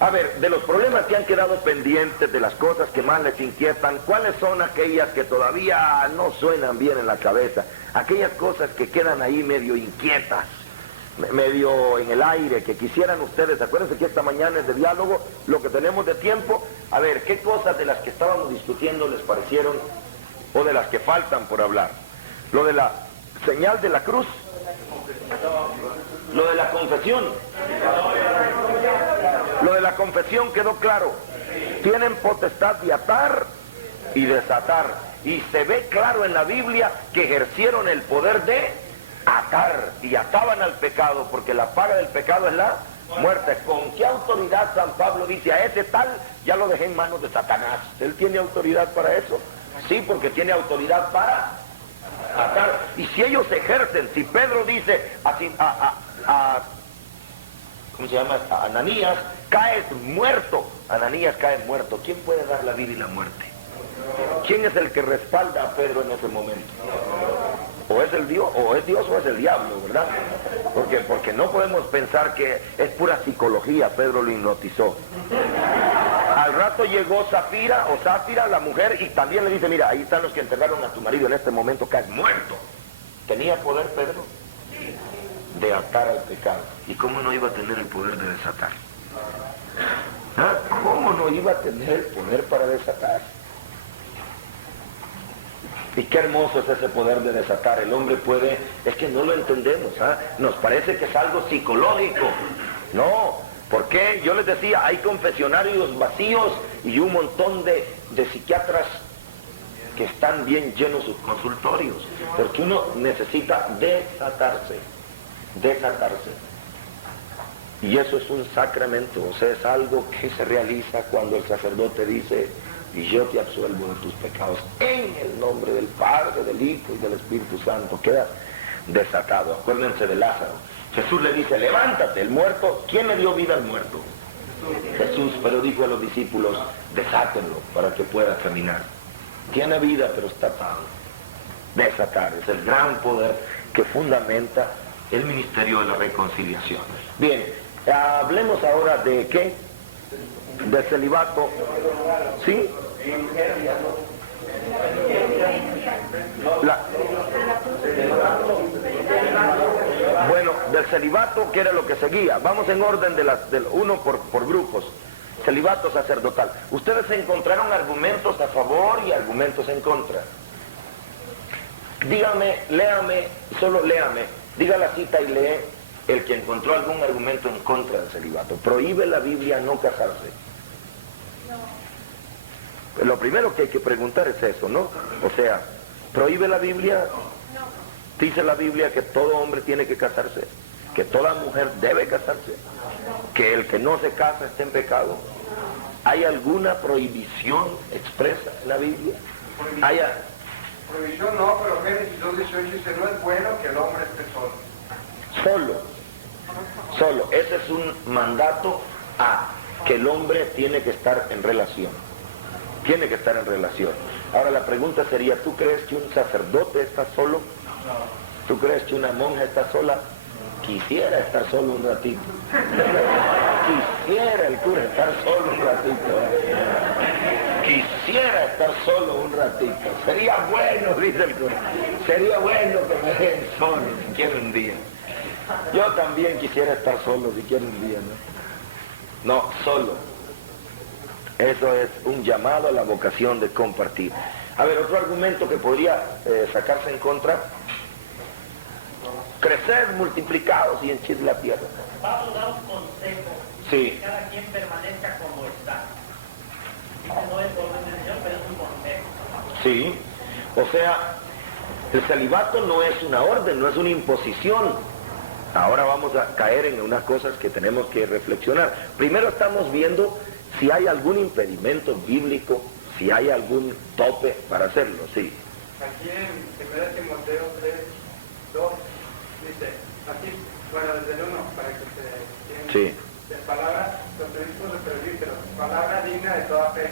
A ver, de los problemas que han quedado pendientes, de las cosas que más les inquietan, ¿cuáles son aquellas que todavía no suenan bien en la cabeza? Aquellas cosas que quedan ahí medio inquietas, medio en el aire, que quisieran ustedes. Acuérdense que esta mañana es de diálogo, lo que tenemos de tiempo. A ver, ¿qué cosas de las que estábamos discutiendo les parecieron, o de las que faltan por hablar? Lo de la señal de la cruz, lo de la confesión. Lo de la confesión quedó claro. Tienen potestad de atar y desatar. Y se ve claro en la Biblia que ejercieron el poder de atar. Y ataban al pecado, porque la paga del pecado es la muerte. ¿Con qué autoridad San Pablo dice a ese tal, ya lo dejé en manos de Satanás? ¿Él tiene autoridad para eso? Sí, porque tiene autoridad para atar. Y si ellos ejercen, si Pedro dice ¿cómo se llama? A Ananías, caes muerto. Ananías cae muerto. ¿Quién puede dar la vida y la muerte? ¿Quién es el que respalda a Pedro en ese momento? O es el Dios, o es Dios o es el diablo, ¿verdad? Porque no podemos pensar que es pura psicología. Pedro lo hipnotizó. Al rato llegó Zafira, la mujer, y también le dice, mira, ahí están los que enterraron a tu marido, en este momento caes muerto. ¿Tenía poder Pedro? De atar al pecado. ¿Y cómo no iba a tener el poder de desatar? ¿Ah? ¿Cómo no iba a tener el poder para desatar? Y qué hermoso es ese poder de desatar. El hombre puede, es que no lo entendemos, ¿ah? Nos parece que es algo psicológico. No, ¿por qué? Yo les decía, hay confesionarios vacíos y un montón de psiquiatras que están bien llenos sus consultorios, porque uno necesita desatarse. Y eso es un sacramento, o sea, es algo que se realiza cuando el sacerdote dice, y yo te absuelvo de tus pecados, en el nombre del Padre, del Hijo y del Espíritu Santo. Queda desatado. Acuérdense de Lázaro. Jesús le dice, levántate. El muerto, ¿quién le dio vida al muerto? Jesús, pero dijo a los discípulos, desátenlo para que pueda caminar. Tiene vida, pero está atado. Desatar es el gran poder que fundamenta el ministerio de la reconciliación. Bien, hablemos ahora de ¿qué? Del celibato. ¿Sí? Bueno, del celibato, ¿qué era lo que seguía? Vamos en orden del uno por grupos. Celibato sacerdotal. Ustedes encontraron argumentos a favor y argumentos en contra. Dígame, léame, solo léame. Diga la cita y lee el que encontró algún argumento en contra del celibato. ¿Prohíbe la Biblia no casarse? No. Lo primero que hay que preguntar es eso, ¿no? O sea, ¿prohíbe la Biblia? No. ¿Dice la Biblia que todo hombre tiene que casarse? ¿Que toda mujer debe casarse? ¿Que el que no se casa está en pecado? ¿Hay alguna prohibición expresa en la Biblia? Prohibición no, pero Génesis 2:18 dice, no es bueno que el hombre esté solo. Solo. Ese es un mandato que el hombre tiene que estar en relación. Tiene que estar en relación. Ahora la pregunta sería, ¿tú crees que un sacerdote está solo? No. ¿Tú crees que una monja está sola? Quisiera estar solo un ratito. Quisiera el cura estar solo un ratito. Quisiera estar solo un ratito. Sería bueno, dice el cura. Sería bueno que me dejen solo si quiero un día. Yo también quisiera estar solo si quiero un día, ¿no? No, solo. Eso es un llamado a la vocación de compartir. A ver, otro argumento que podría sacarse en contra. Crecer, multiplicados y henchir la tierra. Pablo da un consejo. Sí. Que cada quien permanezca como está. Dice, no es orden del Señor, pero es un consejo. Sí. O sea, el celibato no es una orden, no es una imposición. Ahora vamos a caer en unas cosas que tenemos que reflexionar. Primero estamos viendo si hay algún impedimento bíblico, si hay algún tope para hacerlo, sí. Aquí en 1 Timoteo 3:2 dice, aquí, bueno, desde el 1, para que se entienda. Sí. De palabra, los obispos de presbíteros, palabra digna de toda fe.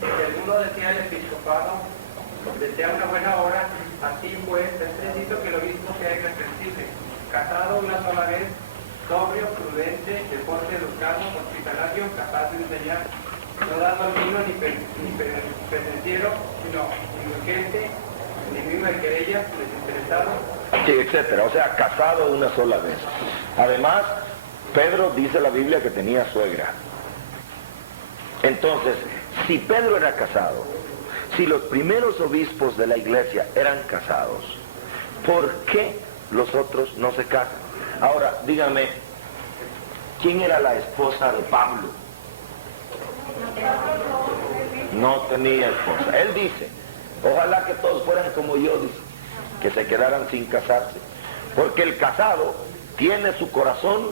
Si alguno desea el episcopado, desea una buena obra, así pues, es preciso que el obispo sea irreprensible, casado una sola vez, sobrio, prudente, de porte educado, hospitalario, capaz de enseñar, no dando al vino ni pendenciero, sino indulgente, ni mismo de querella, desinteresado. Sí, etcétera. O sea, casado una sola vez. Además, Pedro dice la Biblia que tenía suegra. Entonces, si Pedro era casado, si los primeros obispos de la iglesia eran casados, ¿por qué los otros no se casan? Ahora, dígame, ¿quién era la esposa de Pablo? No tenía esposa. Él dice, ojalá que todos fueran como yo, dice, que se quedaran sin casarse. Porque el casado tiene su corazón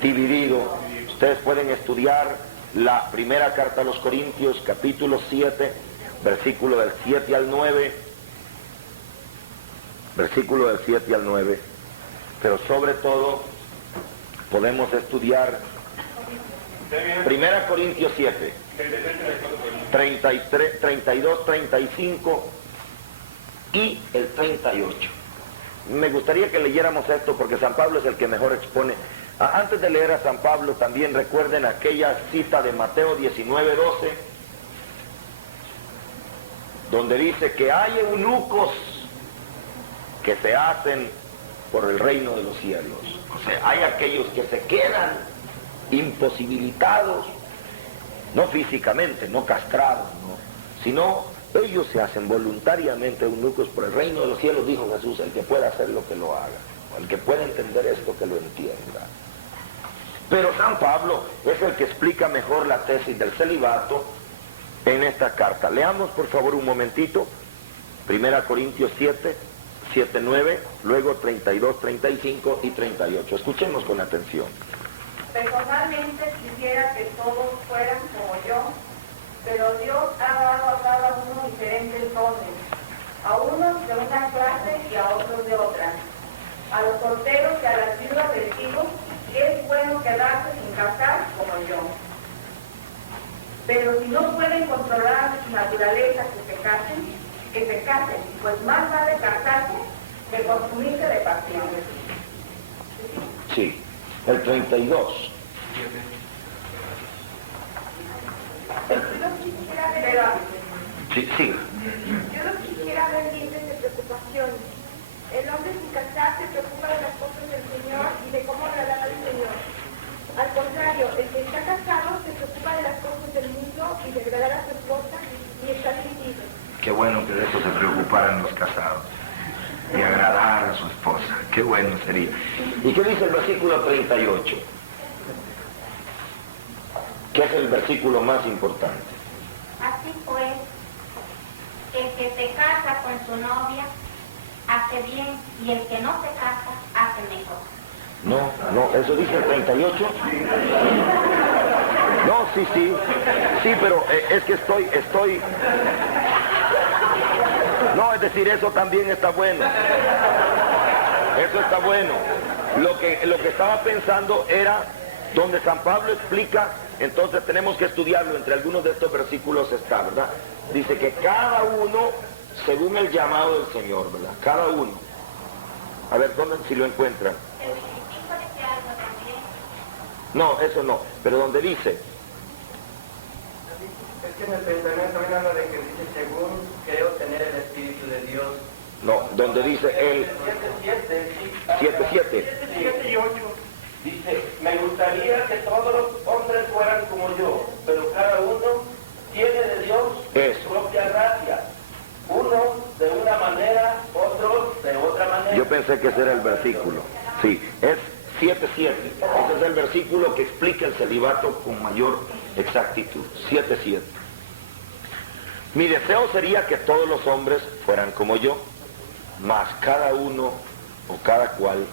dividido. Ustedes pueden estudiar la primera carta a los Corintios, capítulo 7, versículo del 7 al 9. Versículo del 7 al 9. Pero sobre todo, podemos estudiar Primera Corintios 7, 33, 32, 35 y el 38. Me gustaría que leyéramos esto porque San Pablo es el que mejor expone. Antes de leer a San Pablo, también recuerden aquella cita de Mateo 19, 12, donde dice que hay eunucos que se hacen por el reino de los cielos. O sea, hay aquellos que se quedan imposibilitados, no físicamente, no castrados, no, sino ellos se hacen voluntariamente eunucos por el reino de los cielos, dijo Jesús. El que pueda hacerlo, que lo haga. El que pueda entender esto, que lo entienda. Pero San Pablo es el que explica mejor la tesis del celibato en esta carta. Leamos por favor un momentito, 1 Corintios 7, 7, 9, luego 32, 35 y 38. Escuchemos con atención. Personalmente quisiera que todos fueran como yo, pero Dios ha dado a cada uno diferentes dones, a unos de una clase y a otros de otra. A los solteros y a las viudas les digo que es bueno quedarse sin casar como yo. Pero si no pueden controlar su naturaleza, que se casen, pues más vale casarse que consumirse de pasiones. Sí, el 32. Sí, sí. Yo no quisiera ver libres de preocupaciones. El hombre sin casarse se preocupa de las cosas del Señor y de cómo agradar al Señor. Al contrario, el que está casado se preocupa de las cosas del mundo y de agradar a su esposa y está dividido. Qué bueno que de eso se preocuparan los casados, de agradar a su esposa. Qué bueno sería. ¿Y qué dice el versículo 38? Que es el versículo más importante. Así pues, el que se casa con su novia hace bien y el que no se casa hace mejor. No, eso dice el 38. No, sí, pero es que estoy... No, es decir, eso también está bueno. Eso está bueno. Lo que estaba pensando era donde San Pablo explica, entonces tenemos que estudiarlo, entre algunos de estos versículos está, ¿verdad? Dice que cada uno, según el llamado del Señor, ¿verdad? Cada uno. A ver, ¿dónde si lo encuentran? El 25 dice algo también. No, eso no, pero donde dice... Es que en el pensamiento también habla de que dice, según creo tener el Espíritu de Dios. No, donde dice el 7:7. 7 y 8. Dice, me gustaría que todos los hombres fueran como yo, pero cada uno tiene de Dios su propia gracia. Uno de una manera, otro de otra manera. Yo pensé que ese era el versículo. Sí, es 7:7. Ese es el versículo que explica el celibato con mayor exactitud. 7:7. Mi deseo sería que todos los hombres fueran como yo, mas cada uno o cada cual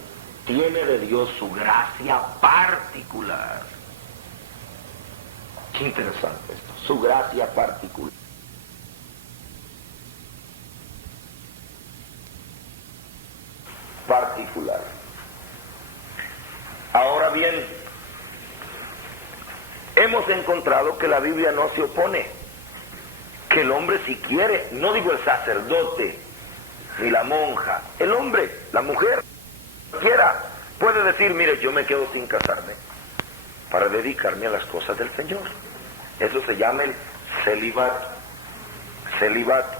tiene de Dios su gracia particular. Qué interesante esto, su gracia particular. Particular. Ahora bien, hemos encontrado que la Biblia no se opone, que el hombre si quiere, no digo el sacerdote, ni la monja, el hombre, la mujer, quiera, puede decir, mire, yo me quedo sin casarme para dedicarme a las cosas del Señor. Eso se llama el celibato. Celibato.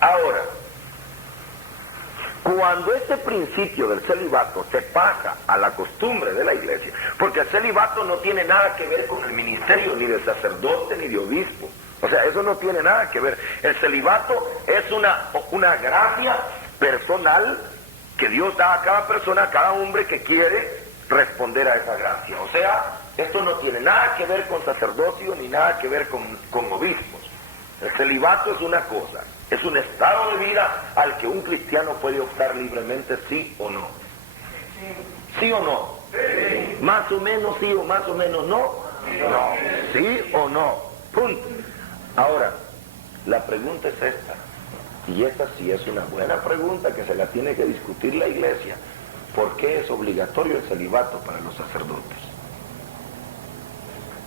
Ahora, cuando este principio del celibato se pasa a la costumbre de la iglesia, porque el celibato no tiene nada que ver con el ministerio ni de sacerdote ni de obispo, o sea, eso no tiene nada que ver. El celibato es una gracia personal que Dios da a cada persona, a cada hombre que quiere responder a esa gracia. O sea, esto no tiene nada que ver con sacerdocio ni nada que ver con obispos. El celibato es una cosa, es un estado de vida al que un cristiano puede optar libremente, sí o no. ¿Sí o no? Sí. Más o menos sí o más o menos no. No. ¿Sí o no? Punto. Ahora, la pregunta es esta, y esta sí es una buena pregunta que se la tiene que discutir la iglesia. ¿Por qué es obligatorio el celibato para los sacerdotes?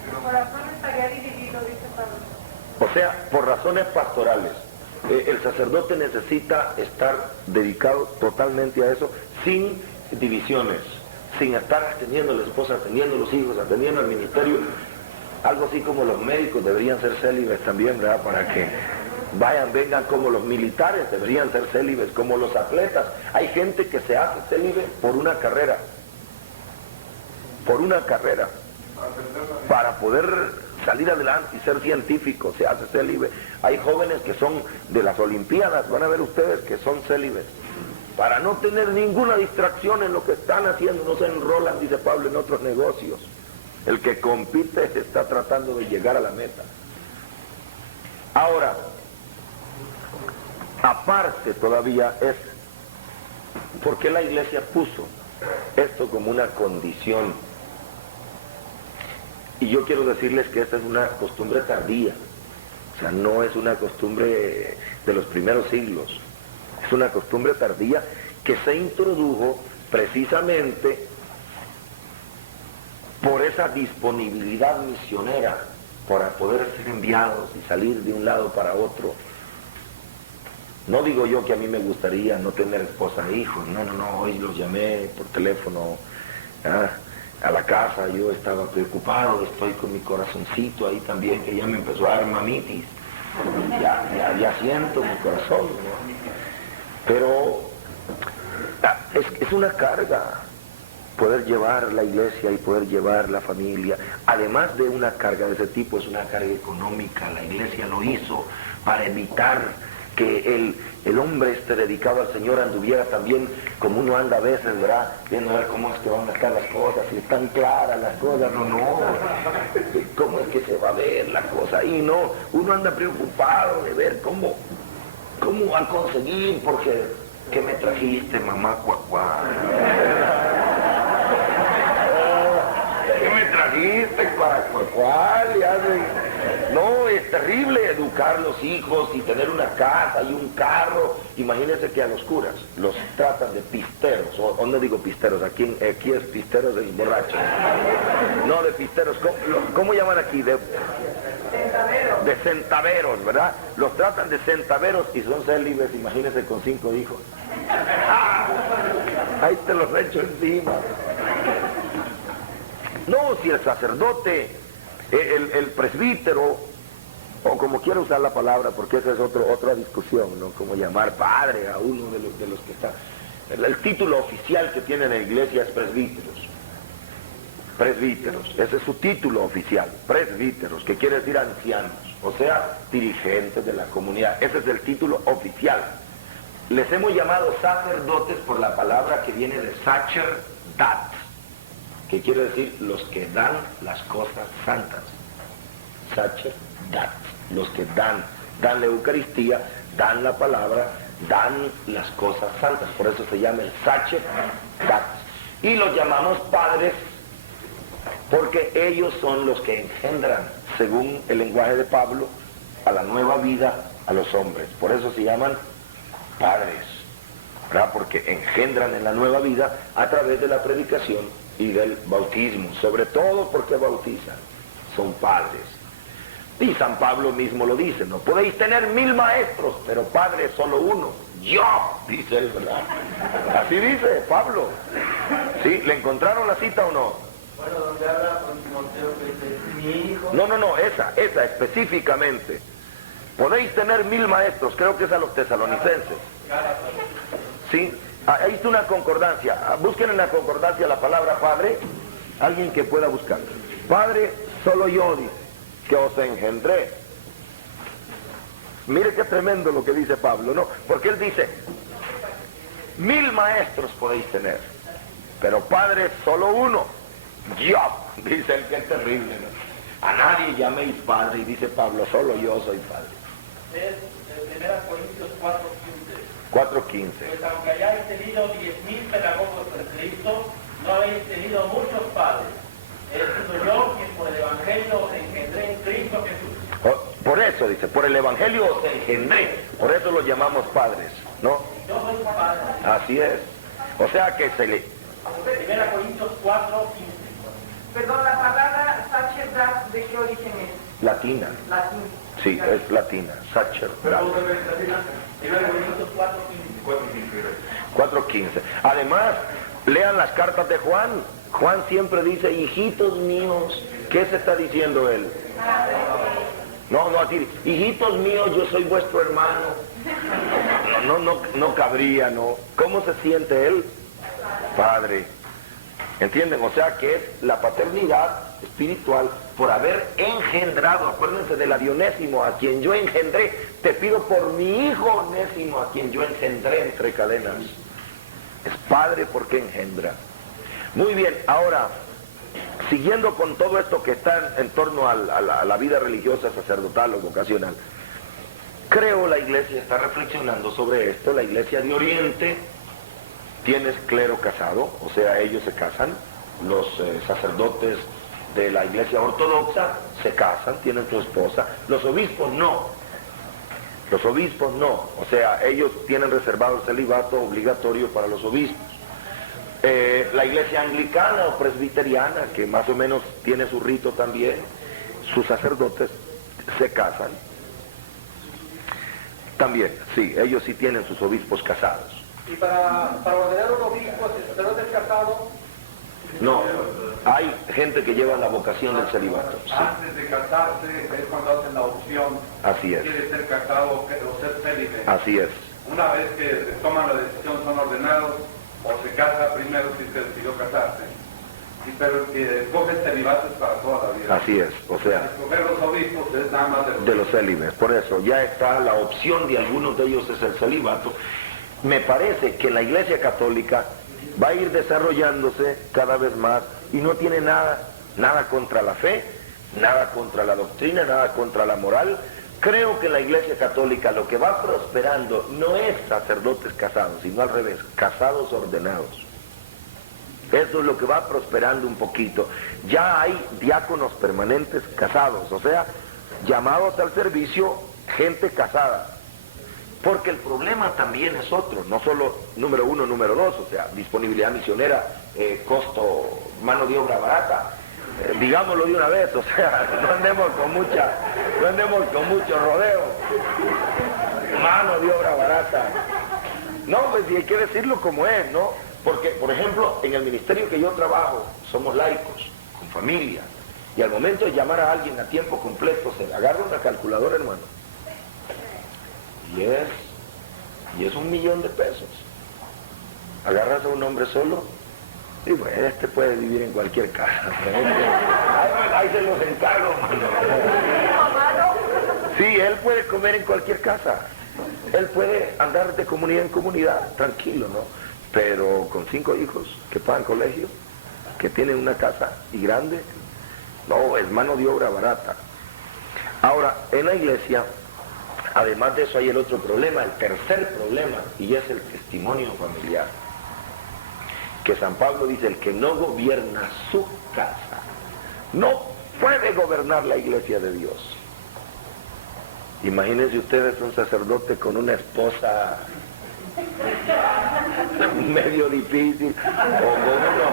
Tu corazón estaría dividido, dice Pablo. O sea, por razones pastorales. El sacerdote necesita estar dedicado totalmente a eso, sin divisiones, sin estar atendiendo a la esposa, atendiendo a los hijos, atendiendo al ministerio. Algo así como los médicos deberían ser célibes también, ¿verdad? Para que vengan como los militares, deberían ser célibes, como los atletas. Hay gente que se hace célibe por una carrera. Para poder salir adelante y ser científico, se hace célibe. Hay jóvenes que son de las olimpiadas, van a ver ustedes que son célibes. Para no tener ninguna distracción en lo que están haciendo, no se enrolan, dice Pablo, en otros negocios. El que compite está tratando de llegar a la meta. Ahora, aparte todavía es, ¿por qué la iglesia puso esto como una condición? Y yo quiero decirles que esta es una costumbre tardía, o sea, no es una costumbre de los primeros siglos, es una costumbre tardía que se introdujo precisamente por esa disponibilidad misionera para poder ser enviados y salir de un lado para otro. No digo yo que a mí me gustaría no tener esposa e hijos, no, hoy los llamé por teléfono a la casa, yo estaba preocupado, estoy con mi corazoncito ahí también, que ya me empezó a dar mamitis, ya siento mi corazón, ¿no? Pero es una carga poder llevar la iglesia y poder llevar la familia. Además de una carga de ese tipo, es una carga económica. La iglesia lo hizo para evitar que el hombre dedicado al Señor anduviera también como uno anda a veces, ¿verdad? Viendo a ver cómo es que van a estar las cosas, si están claras las cosas, no, cómo es que se va a ver la cosa ahí, no, uno anda preocupado de ver cómo va a conseguir, porque ¿qué me trajiste, mamá cuacuá? ¿Qué me trajiste para cuacuá? No, es terrible educar los hijos y tener una casa y un carro. Imagínense que a los curas los tratan de pisteros, o no digo pisteros, aquí es pisteros del borracho. No, de pisteros, ¿cómo llaman aquí? De centaveros, ¿verdad? Los tratan de centaveros y son célibes, imagínense, con 5 hijos. Ahí te los echo encima. No, si el sacerdote, el presbítero, o como quiera usar la palabra, porque esa es otra discusión, ¿no? Como llamar padre a uno de los que está. El título oficial que tiene la iglesia es presbíteros. Presbíteros, ese es su título oficial, presbíteros, que quiere decir ancianos, o sea, dirigentes de la comunidad. Ese es el título oficial. Les hemos llamado sacerdotes por la palabra que viene de sacerdat, que quiere decir los que dan las cosas santas. Sacerdat, los que dan la Eucaristía, dan la palabra, dan las cosas santas. Por eso se llama el sacerdat. Y los llamamos padres porque ellos son los que engendran, según el lenguaje de Pablo, a la nueva vida a los hombres. Por eso se llaman padres, ¿verdad? Porque engendran en la nueva vida a través de la predicación y del bautismo, sobre todo porque bautizan, son padres. Y San Pablo mismo lo dice, no podéis tener 1000 maestros, pero Padre es solo uno, yo, dice él, ¿verdad? Así dice Pablo. ¿Sí? ¿Le encontraron la cita o no? Bueno, donde habla con Timoteo que dice, mi hijo... No, esa específicamente. Podéis tener 1000 maestros, creo que es a los tesalonicenses. ¿Sí? Ahí está una concordancia. Busquen en la concordancia la palabra Padre, alguien que pueda buscar. Padre, solo yo, dice, que os engendré. Mire qué tremendo lo que dice Pablo, ¿no? Porque él dice, 1000 maestros podéis tener, pero Padre es solo uno, yo, dice el que es terrible, ¿no? A nadie llaméis Padre, y dice Pablo, solo yo soy Padre. Es 1 Corintios 4:15. 4:15. Pues aunque hayáis tenido 10.000 pedagogos en Cristo, no habéis tenido muchos padres. He sido yo quien por el Evangelio os engendré en Cristo Jesús. Por eso dice, por el Evangelio os engendré, por eso lo llamamos padres, ¿no? Yo soy padre. Así es. O sea que se le... 1 Corintios 4:15. Perdón, la palabra Sacerdat, ¿de qué origen es? Latina. Latín. Sí, es latina. Sacerdat. 1 Corintios 4:15. 4:15. Además, lean las cartas de Juan. Juan siempre dice, hijitos míos. ¿Qué se está diciendo él? No, así, hijitos míos, yo soy vuestro hermano. No cabría, ¿no? ¿Cómo se siente él? Padre. ¿Entienden? O sea que es la paternidad espiritual por haber engendrado. Acuérdense de la de Onésimo, a quien yo engendré. Te pido por mi hijo Onésimo, a quien yo engendré entre cadenas. Es padre porque engendra. Muy bien, ahora, siguiendo con todo esto que está en torno a la vida religiosa, sacerdotal o vocacional, creo la iglesia está reflexionando sobre esto. La iglesia de Oriente tiene clero casado, o sea, ellos se casan. Los sacerdotes de la iglesia ortodoxa se casan, tienen su esposa. Los obispos no. Los obispos no. O sea, ellos tienen reservado el celibato obligatorio para los obispos. La iglesia anglicana o presbiteriana, que más o menos tiene su rito también, sus sacerdotes se casan. También, sí, ellos sí tienen sus obispos casados. Y para ordenar un obispo, si el sacerdote es casado... No, hay gente que lleva la vocación del celibato. Sí. Antes de casarse es cuando hacen la opción. Así es. Quiere ser casado o ser célibe. Así es. Una vez que toman la decisión son ordenados, o se casa primero si se decidió casarse. Pero el que escoge el celibato es para toda la vida. Así es, o sea, escoger los obispos es nada más de los célibes. Por eso ya está la opción de algunos de ellos es el celibato. Me parece que la Iglesia Católica va a ir desarrollándose cada vez más y no tiene nada contra la fe, nada contra la doctrina, nada contra la moral. Creo que la Iglesia Católica lo que va prosperando no es sacerdotes casados, sino al revés, casados ordenados. Eso es lo que va prosperando un poquito. Ya hay diáconos permanentes casados, o sea, llamados al servicio gente casada. Porque el problema también es otro, no solo número uno, número dos, o sea, disponibilidad misionera, costo, mano de obra barata, digámoslo de una vez, o sea, no andemos con mucho rodeo, mano de obra barata. No, pues sí hay que decirlo como es, ¿no? Porque, por ejemplo, en el ministerio que yo trabajo, somos laicos, con familia, y al momento de llamar a alguien a tiempo completo, se le agarra una calculadora, hermano. Y es $1.000.000 de pesos. Agarras a un hombre solo y bueno, este puede vivir en cualquier casa. Ahí se los encargo, mano. Sí, él puede comer en cualquier casa. Él puede andar de comunidad en comunidad, tranquilo, ¿no? Pero con 5 hijos que pagan colegio, que tienen una casa y grande, no, es mano de obra barata. Ahora, en la iglesia, además de eso hay el otro problema, el tercer problema, y es el testimonio familiar. Que San Pablo dice, el que no gobierna su casa, no puede gobernar la iglesia de Dios. Imagínense ustedes un sacerdote con una esposa medio difícil, o con uno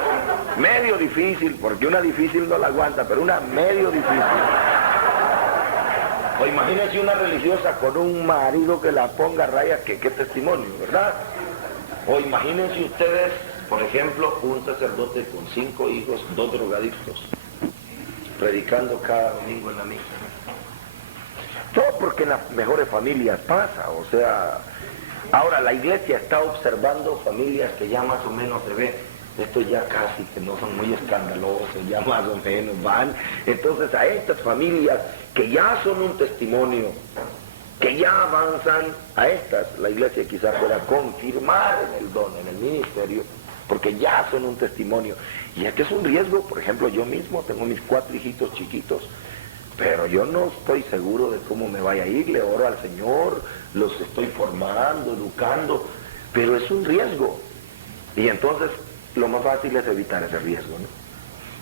medio difícil, porque una difícil no la aguanta, pero una medio difícil. O imagínense una religiosa con un marido que la ponga a raya, qué testimonio, ¿verdad? O imagínense ustedes, por ejemplo, un sacerdote con 5 hijos, 2 drogadictos, predicando cada domingo en la misa. Todo porque en las mejores familias pasa, o sea, ahora la iglesia está observando familias que ya más o menos se ve, esto ya casi que no son muy escandalosos, ya más o menos van. Entonces a estas familias que ya son un testimonio, que ya avanzan, a estas la iglesia quizá pueda confirmar en el don, en el ministerio, porque ya son un testimonio. Y es que es un riesgo. Por ejemplo, yo mismo tengo mis 4 hijitos chiquitos, pero yo no estoy seguro de cómo me vaya a ir. Le oro al Señor, los estoy formando, educando, pero es un riesgo. Y entonces lo más fácil es evitar ese riesgo, ¿no?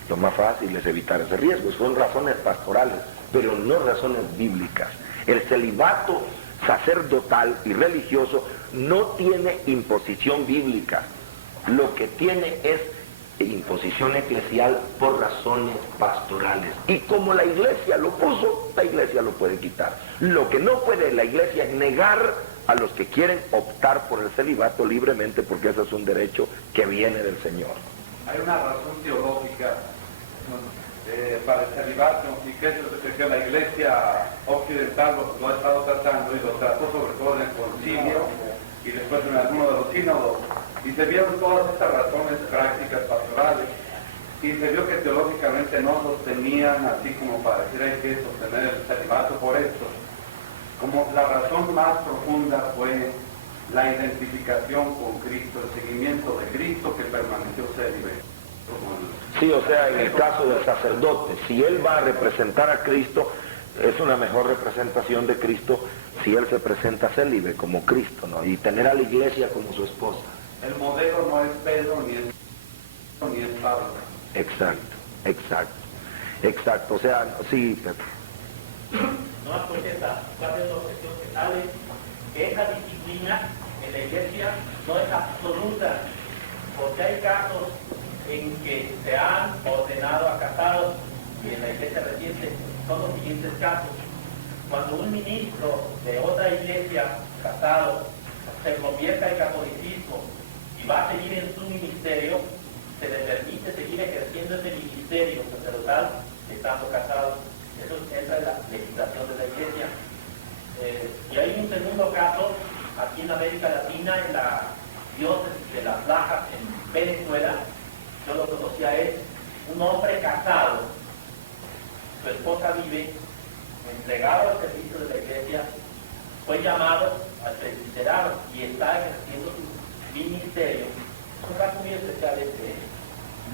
Lo más fácil es evitar ese riesgo. Son razones pastorales, pero no razones bíblicas. El celibato sacerdotal y religioso no tiene imposición bíblica. Lo que tiene es imposición eclesial por razones pastorales. Y como la iglesia lo puso, la iglesia lo puede quitar. Lo que no puede la iglesia es negar a los que quieren optar por el celibato libremente, porque ese es un derecho que viene del Señor. Hay una razón teológica para el celibato, y que es que la iglesia occidental lo ha estado tratando, y lo trató sobre todo en el concilio y después en alguno de los sínodos, y se vieron todas estas razones prácticas pastorales, y se vio que teológicamente no sostenían, así como para decir hay que sostener el celibato por esto. Como la razón más profunda fue la identificación con Cristo, el seguimiento de Cristo que permaneció célibe. Sí, o sea, en el caso del sacerdote, si él va a representar a Cristo, es una mejor representación de Cristo si él se presenta célibe como Cristo, ¿no? Y tener a la iglesia como su esposa. El modelo no es Pedro ni es Pablo. Exacto, o sea, sí, Pedro. No más pues esta parte de la objeción que sale, que esa disciplina en la iglesia no es absoluta, porque hay casos en que se han ordenado a casados, y en la iglesia reciente son los siguientes casos. Cuando un ministro de otra iglesia casado se convierte al catolicismo y va a seguir en su ministerio, se le permite seguir ejerciendo ese ministerio sacerdotal estando casado. Eso entra en la legislación de la iglesia. Y hay un segundo caso aquí en América Latina, en la diócesis de Las Lajas, en Venezuela. Yo lo conocía, es un hombre casado, su esposa vive, entregado al servicio de la iglesia, fue llamado al presbiterado y está ejerciendo su ministerio. Es un caso muy especial,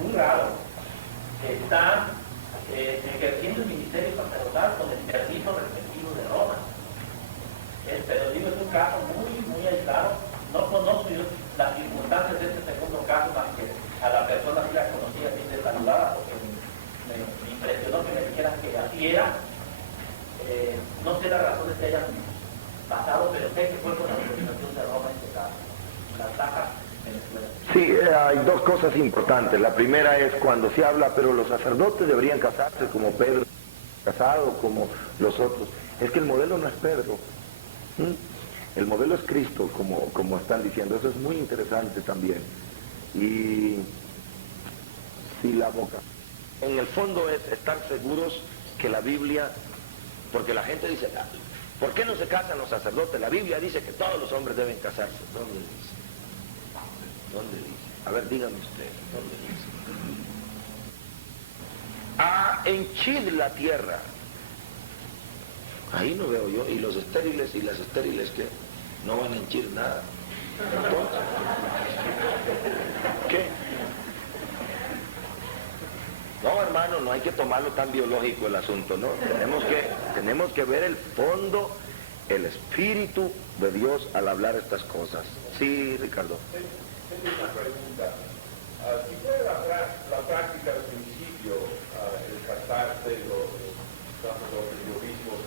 muy raro. Está ejerciendo el ministerio sacerdotal con el permiso respectivo de Roma. Pero digo, es un caso muy aislado. No conozco las circunstancias de este segundo caso, más que a la persona sí la conocía, bien de saludada, porque me impresionó que me dijeran que así era. No sé las razones que hayan pasado, pero sé que fue con la autorización de Roma en este caso. Las Lajas, Venezuela. Sí, hay 2 cosas importantes. La primera es cuando se habla, pero los sacerdotes deberían casarse como Pedro, casado como los otros. Es que el modelo no es Pedro. El modelo es Cristo, como están diciendo. Eso es muy interesante también. Y si la boca. En el fondo es estar seguros que la Biblia, porque la gente dice, ¿por qué no se casan los sacerdotes? La Biblia dice que todos los hombres deben casarse. ¿Dónde dice? ¿Dónde dice? A ver, díganme ustedes, ¿dónde dice? A henchir la tierra. Ahí no veo yo. Y los estériles y las estériles que no van a henchir nada. Entonces, ¿qué? No, hermano, no hay que tomarlo tan biológico el asunto, ¿no? Tenemos que ver el fondo, el espíritu de Dios al hablar estas cosas. Sí, Ricardo. Tengo una pregunta. Si fue la práctica del principio, el casarse, los obispos.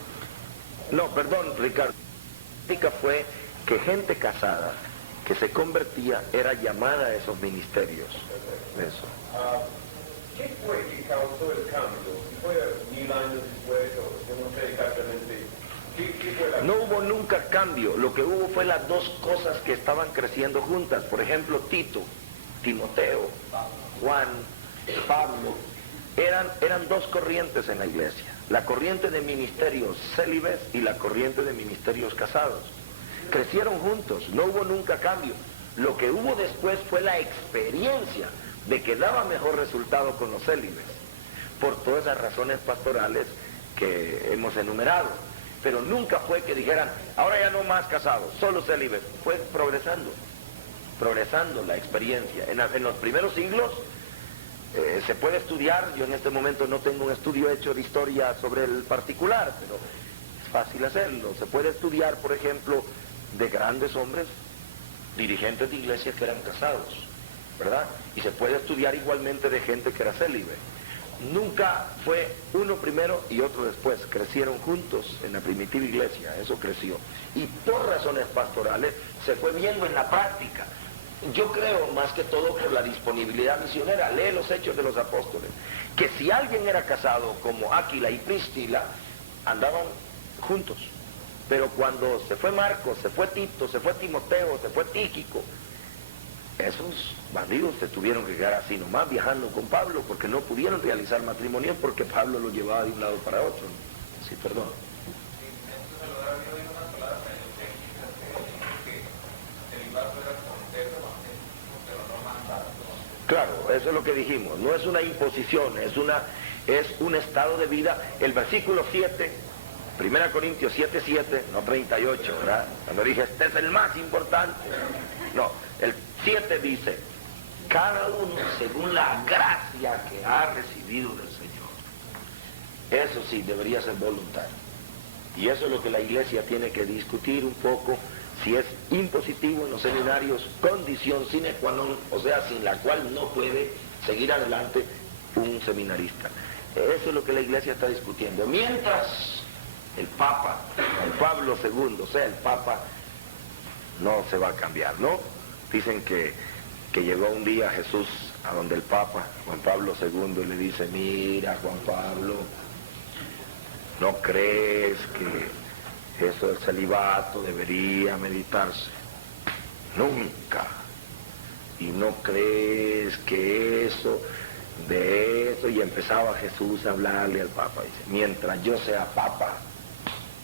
No, perdón, Ricardo. La práctica fue que gente casada que se convertía era llamada a esos ministerios. Eso. ¿Qué fue que causó el cambio? ¿Fue 1000 años después o yo no sé exactamente? No hubo nunca cambio. Lo que hubo fue las dos cosas que estaban creciendo juntas. Por ejemplo, Tito, Timoteo, Juan, Pablo, eran dos corrientes en la iglesia. La corriente de ministerios célibes y la corriente de ministerios casados. Crecieron juntos, no hubo nunca cambio. Lo que hubo después fue la experiencia de que daba mejor resultado con los célibes, por todas las razones pastorales que hemos enumerado. Pero nunca fue que dijeran, ahora ya no más casados, solo célibes. Fue progresando la experiencia. En los primeros siglos se puede estudiar, yo en este momento no tengo un estudio hecho de historia sobre el particular, pero es fácil hacerlo. Se puede estudiar, por ejemplo, de grandes hombres, dirigentes de iglesias que eran casados, ¿verdad? Y se puede estudiar igualmente de gente que era célibe. Nunca fue uno primero y otro después, crecieron juntos en la primitiva iglesia, eso creció. Y por razones pastorales se fue viendo en la práctica. Yo creo más que todo por la disponibilidad misionera. Lee los Hechos de los Apóstoles, que si alguien era casado como Áquila y Priscila, andaban juntos. Pero cuando se fue Marcos, se fue Tito, se fue Timoteo, se fue Tíquico, esos bandidos se tuvieron que quedar así nomás viajando con Pablo, porque no pudieron realizar matrimonio porque Pablo lo llevaba de un lado para otro. Sí, perdón. Claro, eso es lo que dijimos, no es una imposición, es un estado de vida. El versículo 7, 1 Corintios 7:7, no 38, ¿verdad? Cuando dije, este es el más importante. No, el 7 dice, cada uno según la gracia que ha recibido del Señor. Eso sí, debería ser voluntario. Y eso es lo que la iglesia tiene que discutir un poco, si es impositivo en los seminarios, condición sine qua non, o sea, sin la cual no puede seguir adelante un seminarista. Eso es lo que la iglesia está discutiendo. Mientras el Papa, Juan Pablo II, o sea, el Papa, no se va a cambiar, ¿no? Dicen que llegó un día Jesús a donde el Papa, Juan Pablo II, y le dice, mira, Juan Pablo, ¿no crees que eso del celibato debería meditarse? Nunca. ¿Y no crees que de eso? Y empezaba Jesús a hablarle al Papa, dice, mientras yo sea Papa,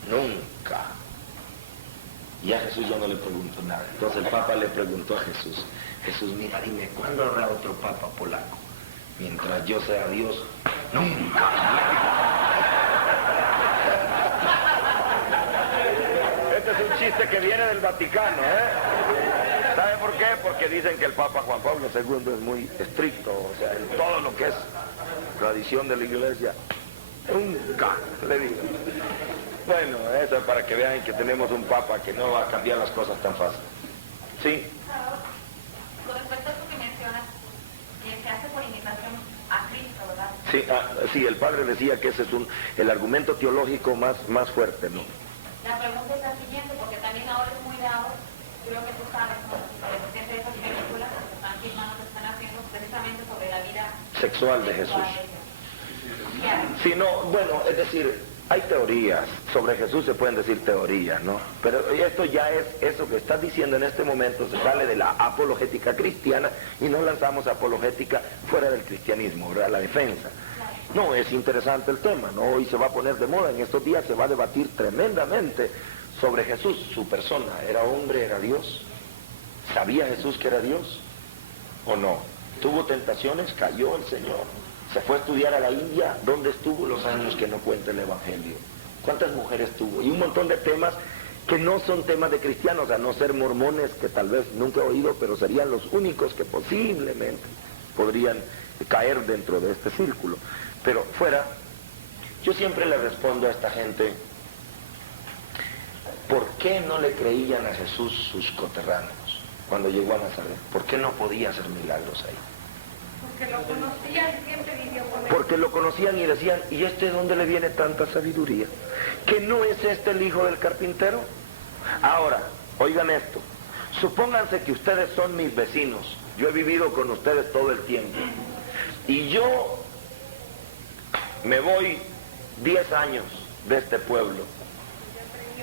nunca. Y a Jesús yo no le pregunto nada. Entonces el Papa le preguntó a Jesús, Jesús, mira, dime, ¿cuándo habrá otro Papa polaco? Mientras yo sea Dios, nunca. Este es un chiste que viene del Vaticano, ¿eh? ¿Sabe por qué? Porque dicen que el Papa Juan Pablo II es muy estricto, o sea, en todo lo que es tradición de la iglesia, nunca, le digo. Bueno, eso es para que vean que tenemos un Papa que no va a cambiar las cosas tan fácil. ¿Sí? Con respecto a lo que mencionas, se hace por imitación a Cristo, ¿verdad? Sí, el padre decía que ese es el argumento teológico más fuerte, ¿no? La pregunta es la siguiente, porque también ahora es muy dado, creo que tú sabes, ¿no? De esas películas que están filmando, que están haciendo precisamente sobre la vida sexual de Jesús. Sí, no, bueno, es decir, hay teorías, sobre Jesús se pueden decir teorías, ¿no? Pero esto ya es, eso que estás diciendo en este momento se sale de la apologética cristiana y nos lanzamos a apologética fuera del cristianismo, ¿verdad? La defensa. No, es interesante el tema, ¿no? Hoy se va a poner de moda, en estos días se va a debatir tremendamente sobre Jesús, su persona. ¿Era hombre, era Dios? ¿Sabía Jesús que era Dios? ¿O no? ¿Tuvo tentaciones? ¿Cayó el Señor? ¿Se fue a estudiar a la India? ¿Dónde estuvo los años que no cuenta el Evangelio? ¿Cuántas mujeres tuvo? Y un montón de temas que no son temas de cristianos, a no ser mormones, que tal vez nunca he oído, pero serían los únicos que posiblemente podrían caer dentro de este círculo. Pero fuera, yo siempre le respondo a esta gente, ¿por qué no le creían a Jesús sus coterráneos cuando llegó a Nazaret? ¿Por qué no podía hacer milagros ahí? Porque lo conocían y siempre vivió con él. Porque lo conocían y decían, ¿y este de dónde le viene tanta sabiduría? ¿Que no es este el hijo del carpintero? Ahora, oigan esto, supónganse que ustedes son mis vecinos, yo he vivido con ustedes todo el tiempo, y yo me voy 10 años de este pueblo,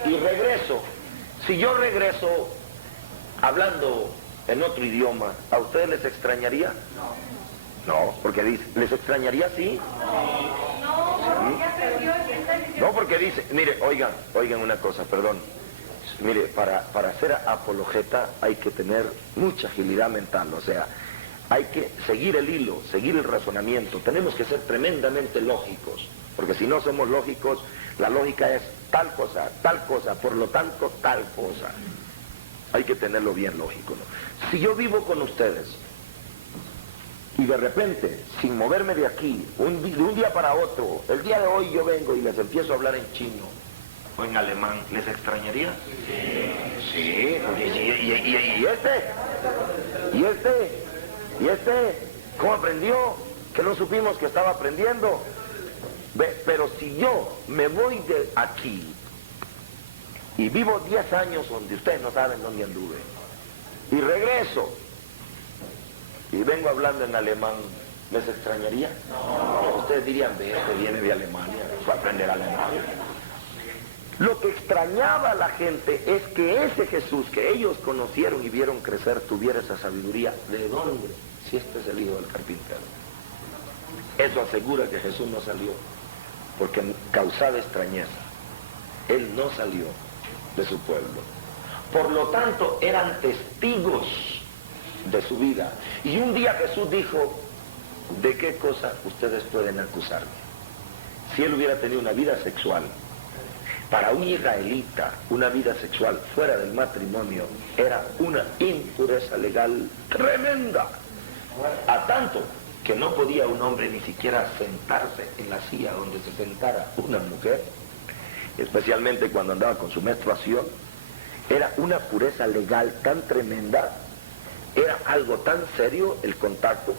y regreso. Si yo regreso hablando en otro idioma, ¿a ustedes les extrañaría? No, porque dice, ¿les extrañaría sí? No, porque dice, mire, oigan una cosa, perdón. Mire, para ser apologeta hay que tener mucha agilidad mental, o sea, hay que seguir el hilo, seguir el razonamiento, tenemos que ser tremendamente lógicos, porque si no somos lógicos, la lógica es tal cosa, por lo tanto tal cosa. Hay que tenerlo bien lógico, ¿no? Si yo vivo con ustedes y de repente, sin moverme de aquí, de un día para otro, el día de hoy yo vengo y les empiezo a hablar en chino o en alemán, ¿les extrañaría? Sí. ¿Y este? ¿Cómo aprendió? Que no supimos que estaba aprendiendo. Pero si yo me voy de aquí y vivo 10 años donde ustedes no saben dónde anduve, y regreso y vengo hablando en alemán, ¿les extrañaría? No. Ustedes dirían, este viene de Alemania, fue a aprender alemán. Lo que extrañaba a la gente es que ese Jesús que ellos conocieron y vieron crecer tuviera esa sabiduría. ¿De dónde? Si este es el hijo del carpintero. Eso asegura que Jesús no salió porque causaba extrañeza. Él no salió de su pueblo. Por lo tanto, eran testigos de su vida. Y un día Jesús dijo, ¿de qué cosa ustedes pueden acusarme? Si él hubiera tenido una vida sexual, para un israelita, una vida sexual fuera del matrimonio era una impureza legal tremenda. A tanto que no podía un hombre ni siquiera sentarse en la silla donde se sentara una mujer, especialmente cuando andaba con su menstruación. Era una pureza legal tan tremenda, era algo tan serio el contacto,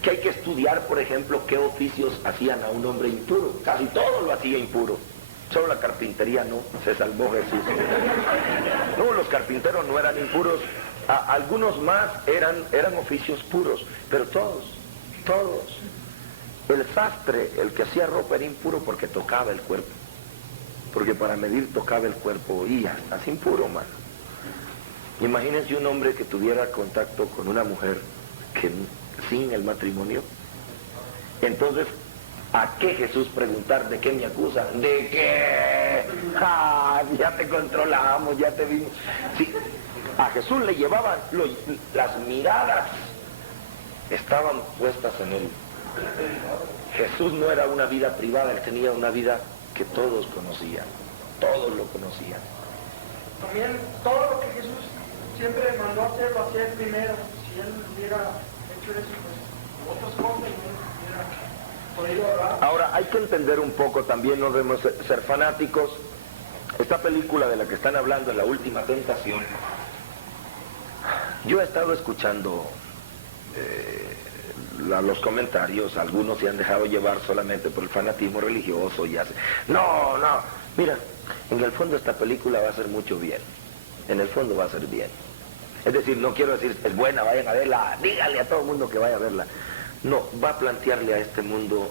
que hay que estudiar, por ejemplo, qué oficios hacían a un hombre impuro. Casi todo lo hacía impuro. Solo la carpintería no, se salvó Jesús. No, los carpinteros no eran impuros, algunos más eran oficios puros, pero todos. El sastre, el que hacía ropa, era impuro porque tocaba el cuerpo. Porque para medir tocaba el cuerpo y ya estás impuro, mano. Imagínense un hombre que tuviera contacto con una mujer que sin el matrimonio. Entonces, ¿a qué Jesús preguntar de qué me acusan? ¿De qué? Ya te controlamos, ya te vimos. Sí, a Jesús le llevaban las miradas, estaban puestas en él. Jesús no era una vida privada, él tenía una vida que todos conocían, todos lo conocían. También todo lo que Jesús siempre mandó a hacer, lo hacía él primero. Si él hubiera hecho eso, pues otras cosas no hubiera podido hablar. Ahora, hay que entender un poco, también no debemos ser fanáticos. Esta película de la que están hablando, La Última Tentación, yo he estado escuchando los comentarios, algunos se han dejado llevar solamente por el fanatismo religioso y hace. No, mira, en el fondo esta película va a hacer mucho bien, en el fondo va a ser bien. Es decir, no quiero decir, es buena, vayan a verla, díganle a todo el mundo que vaya a verla. No, va a plantearle a este mundo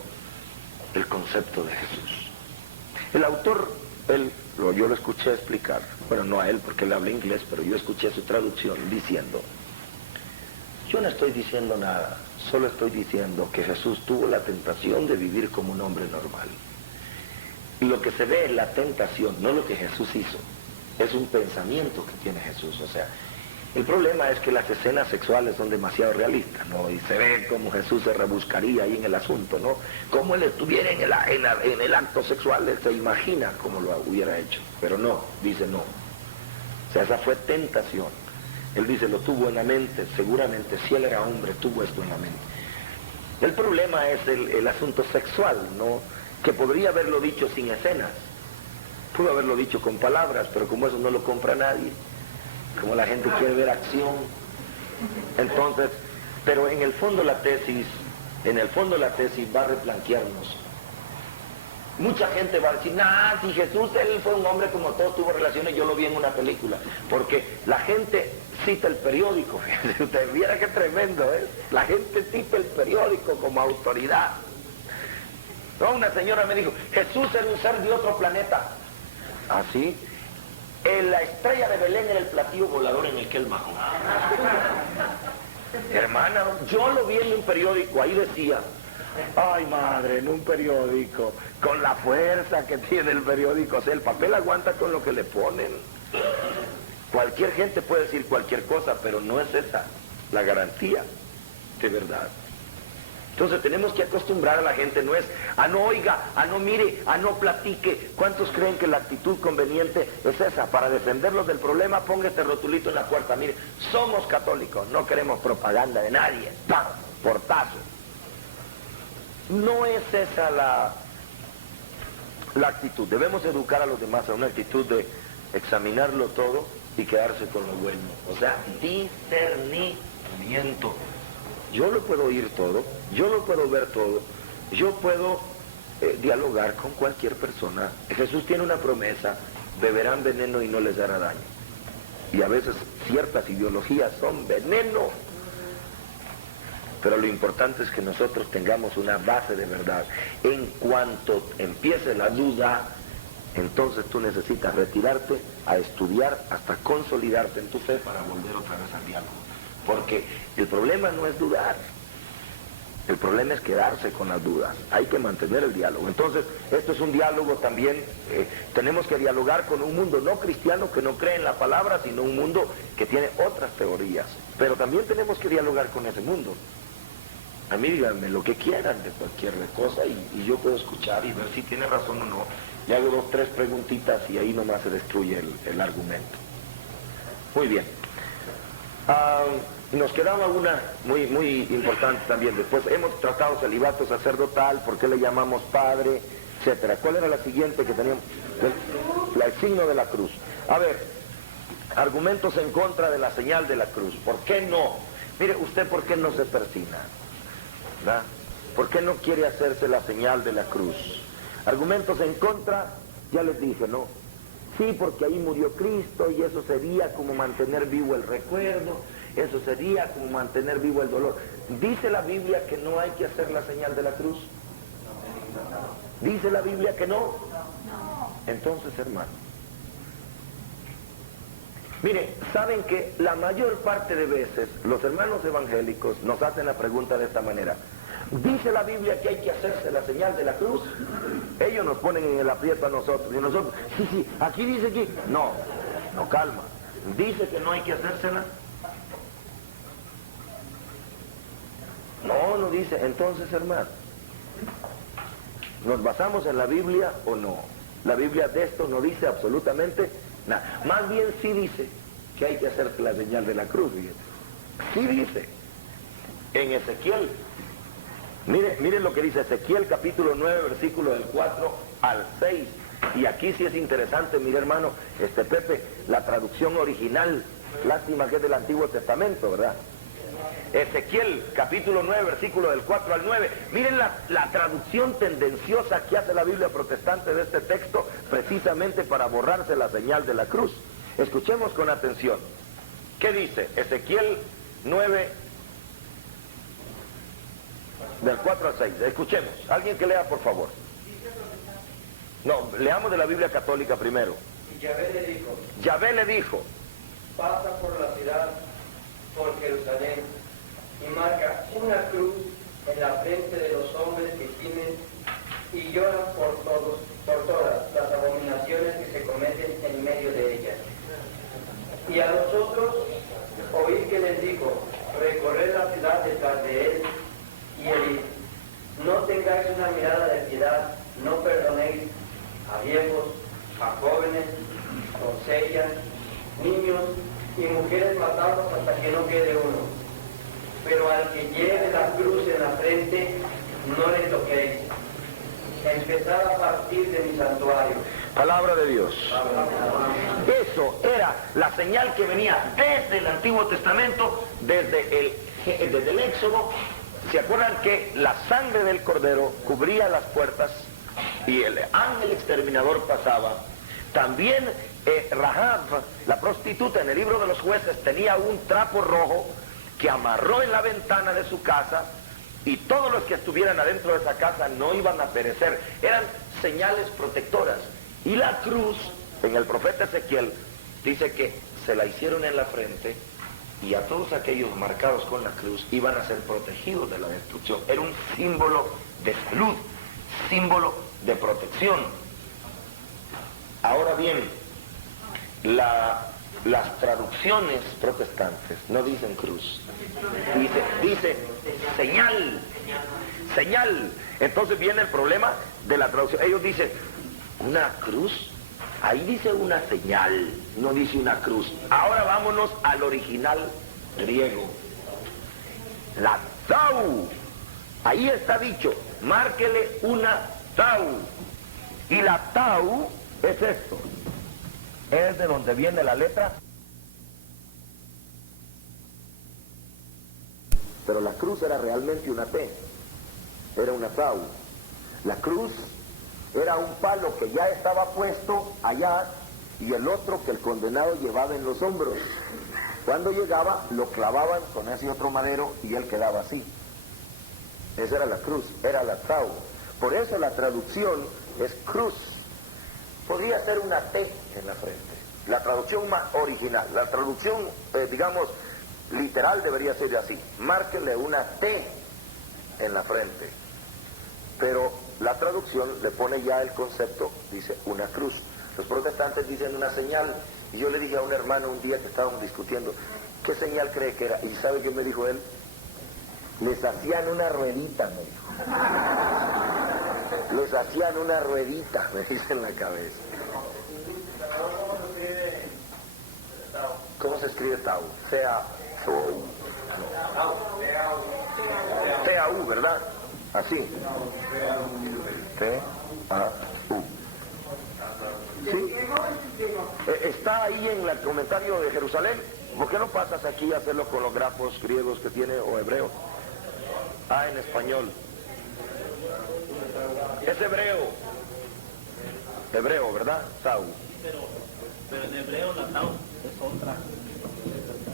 el concepto de Jesús. El autor, yo lo escuché explicar, bueno, no a él porque él habla inglés, pero yo escuché su traducción diciendo, yo no estoy diciendo nada, solo estoy diciendo que Jesús tuvo la tentación de vivir como un hombre normal. Y lo que se ve en la tentación, no lo que Jesús hizo, es un pensamiento que tiene Jesús. O sea, el problema es que las escenas sexuales son demasiado realistas, ¿no? Y se ve como Jesús se rebuscaría ahí en el asunto, ¿no? Como él estuviera en el acto sexual, él se imagina cómo lo hubiera hecho. Pero no, dice no. O sea, esa fue tentación. Él dice, lo tuvo en la mente, seguramente si él era hombre, tuvo esto en la mente. El problema es el asunto sexual, ¿no? Que podría haberlo dicho sin escenas. Pudo haberlo dicho con palabras, pero como eso no lo compra nadie, como la gente quiere ver acción. Entonces, pero en el fondo la tesis va a replantearnos. Mucha gente va a decir, si Jesús, él fue un hombre como todos, tuvo relaciones, yo lo vi en una película. Porque la gente cita el periódico, fíjense, usted viera qué tremendo es. La gente cita el periódico como autoridad. No, una señora me dijo, Jesús era un ser de otro planeta. ¿Ah, sí? La estrella de Belén era el platillo volador en el que él bajó. Hermana, yo lo vi en un periódico, ahí decía, ay madre, en un periódico, con la fuerza que tiene el periódico, o sea, el papel aguanta con lo que le ponen. Cualquier gente puede decir cualquier cosa, pero no es esa la garantía de verdad. Entonces tenemos que acostumbrar a la gente, no es a no oiga, a no mire, a no platique. ¿Cuántos creen que la actitud conveniente es esa? Para defenderlos del problema, ponga este rotulito en la puerta, mire, somos católicos, no queremos propaganda de nadie, ¡pam! Portazo. No es esa la actitud. Debemos educar a los demás a una actitud de examinarlo todo y quedarse con lo bueno. O sea, discernimiento. Yo lo puedo oír todo, yo lo puedo ver todo, yo puedo dialogar con cualquier persona. Jesús tiene una promesa, beberán veneno y no les hará daño. Y a veces ciertas ideologías son veneno. Pero lo importante es que nosotros tengamos una base de verdad. En cuanto empiece la duda, entonces tú necesitas retirarte a estudiar hasta consolidarte en tu fe para volver otra vez al diálogo. Porque el problema no es dudar, el problema es quedarse con las dudas, hay que mantener el diálogo. Entonces, esto es un diálogo también, tenemos que dialogar con un mundo no cristiano que no cree en la palabra, sino un mundo que tiene otras teorías. Pero también tenemos que dialogar con ese mundo. A mí díganme lo que quieran de cualquier cosa y yo puedo escuchar y ver si tiene razón o no. Le hago 2, 3 preguntitas y ahí nomás se destruye el argumento. Muy bien. Nos quedaba una muy importante también. Después hemos tratado celibato sacerdotal, por qué le llamamos padre, etcétera. ¿Cuál era la siguiente que teníamos? El signo de la cruz. A ver, argumentos en contra de la señal de la cruz. ¿Por qué no? Mire, usted, ¿por qué no se persina? ¿Verdad? ¿Por qué no quiere hacerse la señal de la cruz? Argumentos en contra, ya les dije, ¿no? Sí, porque ahí murió Cristo y eso sería como mantener vivo el recuerdo, eso sería como mantener vivo el dolor. ¿Dice la Biblia que no hay que hacer la señal de la cruz? ¿Dice la Biblia que no? Entonces, hermano, mire, saben que la mayor parte de veces los hermanos evangélicos nos hacen la pregunta de esta manera. ¿Dice la Biblia que hay que hacerse la señal de la cruz? Ellos nos ponen en el aprieto a nosotros. Y nosotros, sí, aquí dice aquí. No, calma. ¿Dice que no hay que hacérsela? No dice. Entonces, hermano, ¿nos basamos en la Biblia o no? La Biblia de esto no dice absolutamente nada. Más bien sí dice que hay que hacerse la señal de la cruz. Fíjate. Sí dice. En Ezequiel. Miren lo que dice Ezequiel capítulo 9, versículo del 4 al 6. Y aquí sí es interesante, mire hermano, Pepe, la traducción original. Lástima que es del Antiguo Testamento, ¿verdad? Ezequiel capítulo 9, versículo del 4 al 9. Miren la traducción tendenciosa que hace la Biblia protestante de este texto, precisamente para borrarse la señal de la cruz. Escuchemos con atención. ¿Qué dice? Ezequiel 9, del 4 al 6. Escuchemos. Alguien que lea, por favor. No, leamos de la Biblia católica primero. Y Yahvé le dijo, pasa por la ciudad, por Jerusalén, y marca una cruz en la frente de los hombres que gimen y lloran por todas las abominaciones que se cometen en medio de ellas. Y a los otros oí que les dijo, recorred la ciudad detrás de él y herid. No tengáis una mirada de piedad, no perdonéis a viejos, a jóvenes, doncellas, niños y mujeres matados hasta que no quede uno. Pero al que lleve la cruz en la frente, no le toquéis. Empezad a partir de mi santuario. Palabra de Dios. Eso era la señal que venía desde el Antiguo Testamento, desde el Éxodo. ¿Se acuerdan que la sangre del cordero cubría las puertas y el ángel exterminador pasaba? También Rahab, la prostituta, en el libro de los jueces tenía un trapo rojo que amarró en la ventana de su casa, y todos los que estuvieran adentro de esa casa no iban a perecer. Eran señales protectoras. Y la cruz, en el profeta Ezequiel, dice que se la hicieron en la frente y a todos aquellos marcados con la cruz iban a ser protegidos de la destrucción. Era un símbolo de salud, símbolo de protección. Ahora bien, las traducciones protestantes no dicen cruz, dice señal, señal. Entonces viene el problema de la traducción. Ellos dicen una cruz, ahí dice una señal, no dice una cruz. Ahora vámonos al original griego, la tau. Ahí está dicho, márquele una tau. Y la tau es esto, es de donde viene la letra. Pero la cruz era realmente una T, era una tau. La cruz era un palo que ya estaba puesto allá y el otro que el condenado llevaba en los hombros. Cuando llegaba lo clavaban con ese otro madero y él quedaba así. Esa era la cruz, era la tau. Por eso la traducción es cruz. Podría ser una T en la frente. La traducción original, la traducción, digamos, literal debería ser así. Márquenle una T en la frente. Pero la traducción le pone ya el concepto, dice una cruz. Los protestantes dicen una señal. Y yo le dije a un hermano un día que estábamos discutiendo, ¿qué señal cree que era? ¿Y sabe qué me dijo él? Les hacían una ruedita, me dijo. Les hacían una ruedita, me dice en la cabeza. ¿Cómo se escribe tau? T-A-U, ¿verdad? Así. T-A-U. ¿Sí? Está ahí en el comentario de Jerusalén. ¿Por qué no pasas aquí a hacerlo con los grafos griegos que tiene o hebreos? En español. Es hebreo. Hebreo, ¿verdad? Tau. Pero en hebreo la tau es otra.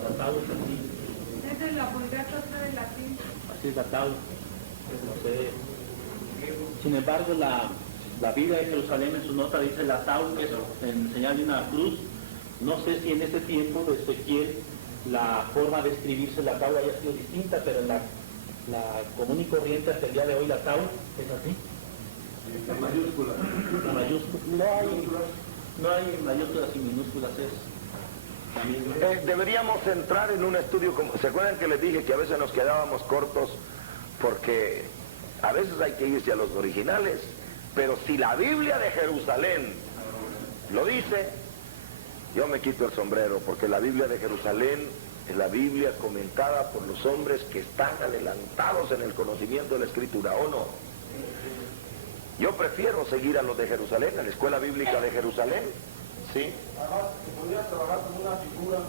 La tau es así. Es de la vulgata, otra del latín. Así es la tau. No sé. Sin embargo, la Biblia de Jerusalén en su nota dice la tau, que es en señal de una cruz. No sé si en este tiempo de Ezequiel la forma de escribirse la tau haya sido distinta, pero en la común y corriente hasta el día de hoy la tau es así. La mayúscula. La mayúscula. No hay mayúsculas y minúsculas, es la misma. Deberíamos entrar en un estudio, ¿se acuerdan que les dije que a veces nos quedábamos cortos? Porque a veces hay que irse a los originales, pero si la Biblia de Jerusalén lo dice, yo me quito el sombrero, porque la Biblia de Jerusalén es la Biblia comentada por los hombres que están adelantados en el conocimiento de la Escritura, ¿o no? Yo prefiero seguir a los de Jerusalén, a la Escuela Bíblica de Jerusalén, ¿sí? Además, se podría trabajar con una figura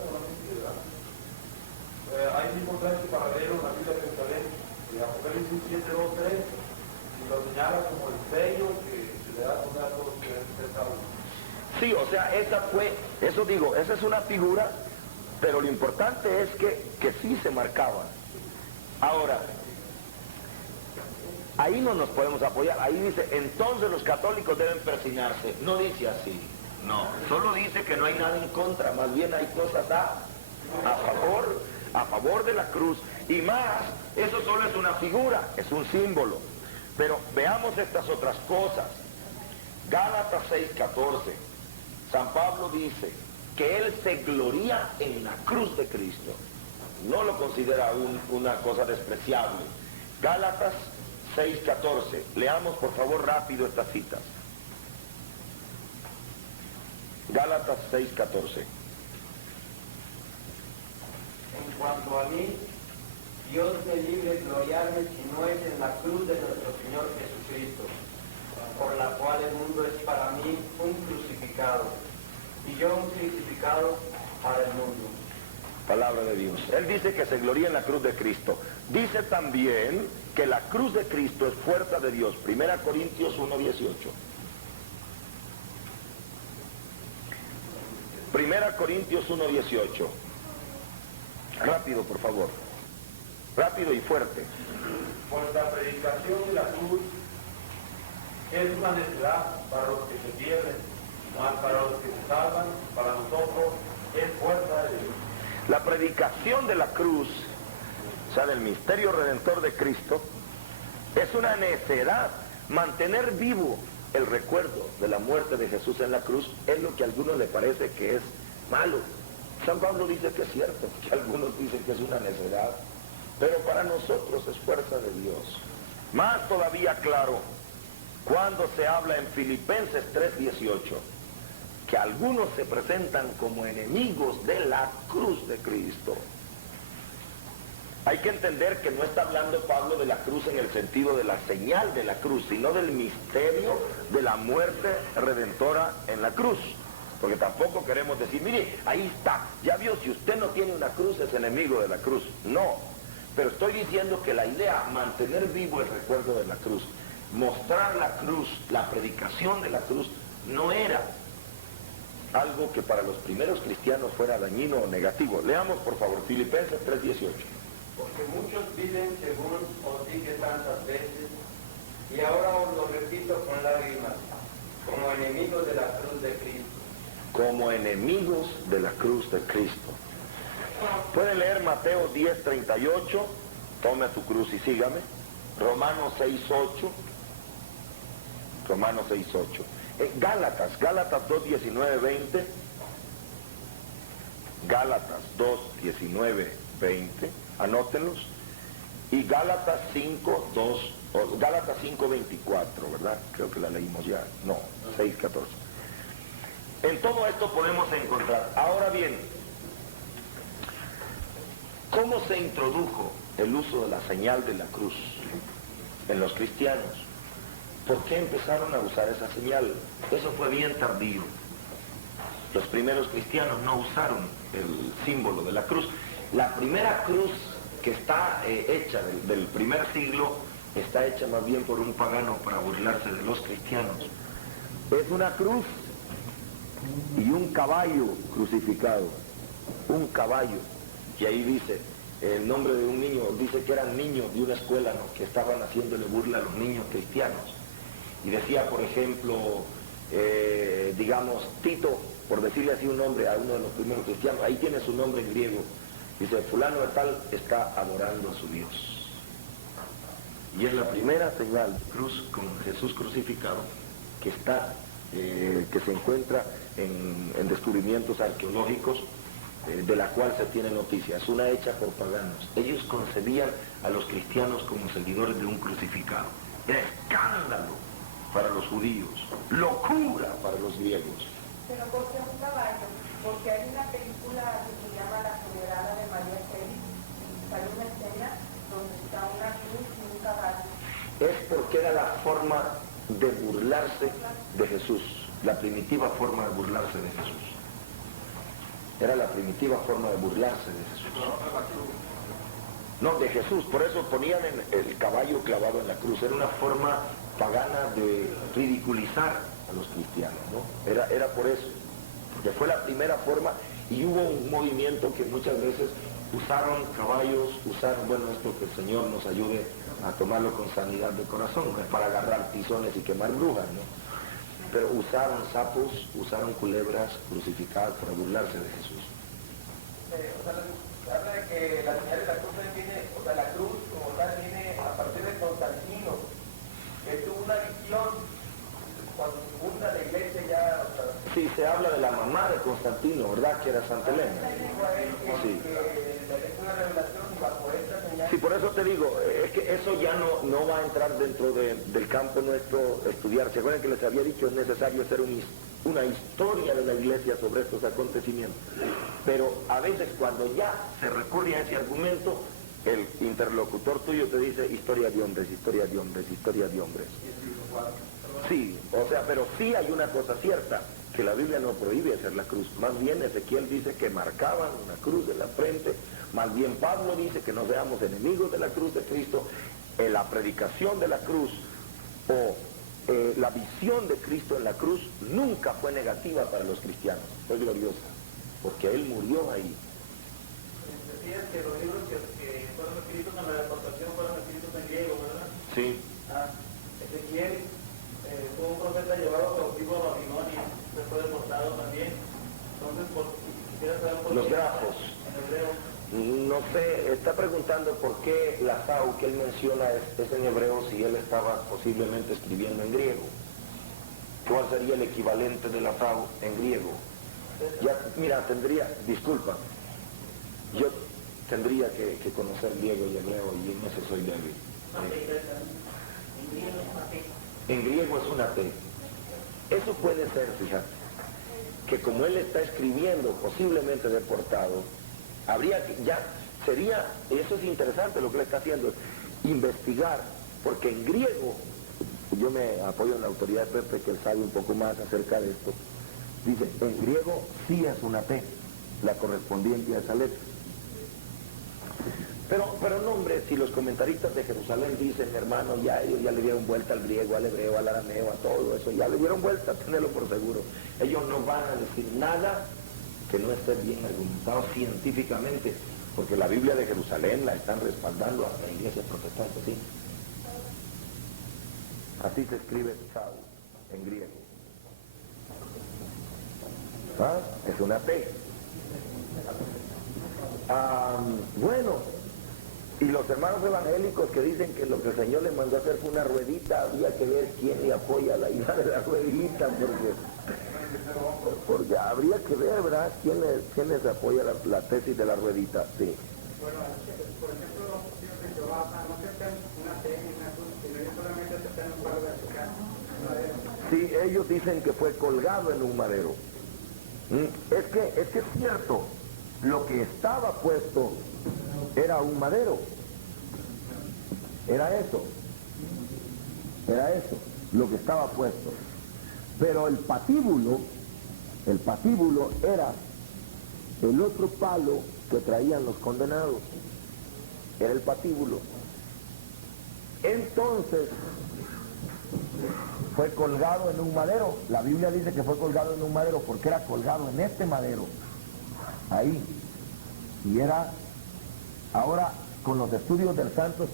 solamente, ¿verdad? Hay un importante paralelo en la Biblia de Jerusalén, Apocalipsis 7:2-3, y lo señala como el sello que se le da a poner a todos los que estaban. Sí, o sea, esa es una figura, pero lo importante es que sí se marcaba. Ahora, ahí no nos podemos apoyar. Ahí dice, entonces los católicos deben persignarse. No dice así, no. Solo dice que no hay nada en contra, más bien hay cosas a favor de la cruz. Y más, eso solo es una figura, es un símbolo. Pero veamos estas otras cosas. Gálatas 6:14. San Pablo dice que él se gloría en la cruz de Cristo. No lo considera una cosa despreciable. Gálatas 6:14. Leamos por favor rápido estas citas. Gálatas 6:14. En cuanto a mí, Dios me libre gloriarme si no es en la cruz de nuestro Señor Jesucristo, por la cual el mundo es para mí un crucificado, y yo un crucificado para el mundo. Palabra de Dios. Él dice que se gloría en la cruz de Cristo. Dice también que la cruz de Cristo es fuerza de Dios. 1 Corintios 1:18. 1 Corintios 1:18. Rápido, por favor. Rápido y fuerte. Pues la predicación de la cruz es una necedad para los que se pierden, mas para los que se salvan, para nosotros es fuerza de Dios. La predicación de la cruz, o sea, del misterio redentor de Cristo, es una necedad. Mantener vivo el recuerdo de la muerte de Jesús en la cruz es lo que a algunos les parece que es malo. San Pablo dice que es cierto, que algunos dicen que es una necedad, pero para nosotros es fuerza de Dios. Más todavía claro, cuando se habla en Filipenses 3:18, que algunos se presentan como enemigos de la cruz de Cristo. Hay que entender que no está hablando Pablo de la cruz en el sentido de la señal de la cruz, sino del misterio de la muerte redentora en la cruz. Porque tampoco queremos decir, mire, ahí está, ya vio, si usted no tiene una cruz es enemigo de la cruz. No, pero estoy diciendo que la idea, mantener vivo el recuerdo de la cruz, mostrar la cruz, la predicación de la cruz, no era algo que para los primeros cristianos fuera dañino o negativo. Leamos por favor Filipenses 3:18. Porque muchos viven según os dije tantas veces, y ahora os lo repito con lágrimas, como enemigos de la cruz de Cristo. Como enemigos de la cruz de Cristo. Pueden leer Mateo 10:38, tome tu cruz y sígame. Romanos 6:8. Romanos 6:8. Gálatas 2:19-20. Gálatas 2:19-20. Anótenlos. Y Gálatas 5:24, ¿verdad? Creo que la leímos ya. No, 6:14. En todo esto podemos encontrar. Ahora bien, ¿cómo se introdujo el uso de la señal de la cruz en los cristianos? ¿Por qué empezaron a usar esa señal? Eso fue bien tardío. Los primeros cristianos no usaron el símbolo de la cruz. La primera cruz que está hecha del primer siglo está hecha más bien por un pagano para burlarse de los cristianos. Es una cruz y un caballo crucificado, un caballo, y ahí dice el nombre de un niño, dice que eran niños de una escuela, ¿no?, que estaban haciéndole burla a los niños cristianos, y decía, por ejemplo, digamos, Tito, por decirle así un nombre a uno de los primeros cristianos, ahí tiene su nombre en griego, dice, fulano de tal está adorando a su Dios, y es la primera señal, cruz con Jesús crucificado, que está, que se encuentra en descubrimientos arqueológicos, de la cual se tiene noticia. Es una hecha por paganos. Ellos concebían a los cristianos como seguidores de un crucificado. Era escándalo para los judíos, locura para los griegos. Pero ¿por qué un caballo? Porque hay una película que se llama La Funerada de María Félix. Hay una escena donde está una cruz y un caballo. Es porque era la forma de burlarse de Jesús, la primitiva forma de burlarse de Jesús. Era la primitiva forma de burlarse de Jesús. No, de Jesús, por eso ponían el caballo clavado en la cruz. Era una forma pagana de ridiculizar a los cristianos, ¿no? Era por eso, porque fue la primera forma, y hubo un movimiento que muchas veces usaron caballos, bueno, esto que el Señor nos ayude a tomarlo con sanidad de corazón, no es para agarrar tizones y quemar brujas, ¿no? Pero usaron sapos, usaron culebras crucificadas para burlarse de Jesús. Habla de que la señal de la cruz viene, o sea, la cruz como tal viene a partir de Constantino, que tuvo una visión cuando se funda la iglesia ya. O sea, sí, se habla de la mamá de Constantino, ¿verdad? Que era Santa Elena. Sí. Sí, por eso te digo, es que eso ya no va a entrar dentro del campo nuestro estudiar. ¿Se acuerdan que les había dicho? Es necesario hacer una historia de la iglesia sobre estos acontecimientos. Pero a veces cuando ya se recurre a ese argumento, el interlocutor tuyo te dice historia de hombres, historia de hombres, historia de hombres. Sí, o sea, pero sí hay una cosa cierta, que la Biblia no prohíbe hacer la cruz. Más bien Ezequiel dice que marcaban una cruz en la frente. Más bien Pablo dice que no seamos enemigos de la cruz de Cristo. La predicación de la cruz o la visión de Cristo en la cruz nunca fue negativa para los cristianos. Fue gloriosa, porque Él murió ahí. Decías que los libros que fueron escritos en la deportación fueron escritos en griego, ¿verdad? Sí. Ezequiel fue un profeta llevado cautivo a Babilonia. ¿Se fue deportado también? Entonces, quisiera saber por Los qué grafos. en hebreo. No sé, está preguntando por qué la Sau que él menciona es en hebreo si él estaba posiblemente escribiendo en griego. ¿Cuál sería el equivalente de la Sau en griego? Ya, mira, disculpa, yo tendría que conocer griego y hebreo y en eso soy débil. En griego es una T. Eso puede ser, fíjate, que como él está escribiendo posiblemente deportado, habría que, ya sería, eso es interesante lo que le está haciendo, investigar, porque en griego, yo me apoyo en la autoridad de Pepe, que él sabe un poco más acerca de esto, dice, en griego sí es una T, la correspondiente a esa letra. Pero no, hombre, si los comentaristas de Jerusalén dicen, hermano, ya ellos ya le dieron vuelta al griego, al hebreo, al arameo, a todo eso, ya le dieron vuelta, tenerlo por seguro. Ellos no van a decir nada que no esté bien argumentado científicamente, porque la Biblia de Jerusalén la están respaldando hasta iglesias protestantes, ¿sí? Así se escribe Sau en griego. ¿Ah? Es una T. Bueno, y los hermanos evangélicos que dicen que lo que el Señor les mandó a hacer fue una ruedita, había que ver quién le apoya la idea de la ruedita, porque habría que ver, ¿verdad?, quién les apoya la tesis de la ruedita, sí. Bueno, por ejemplo, los testigos de Jehová no aceptan una T ni una cruz, sino ellos solamente aceptan un palo vertical, un madero. Sí, ellos dicen que fue colgado en un madero. Es que es cierto, lo que estaba puesto era un madero. Era eso, lo que estaba puesto. Pero el patíbulo era el otro palo que traían los condenados. Era el patíbulo. Entonces, fue colgado en un madero. La Biblia dice que fue colgado en un madero porque era colgado en este madero. Ahí. Y era, ahora, con los estudios del Santo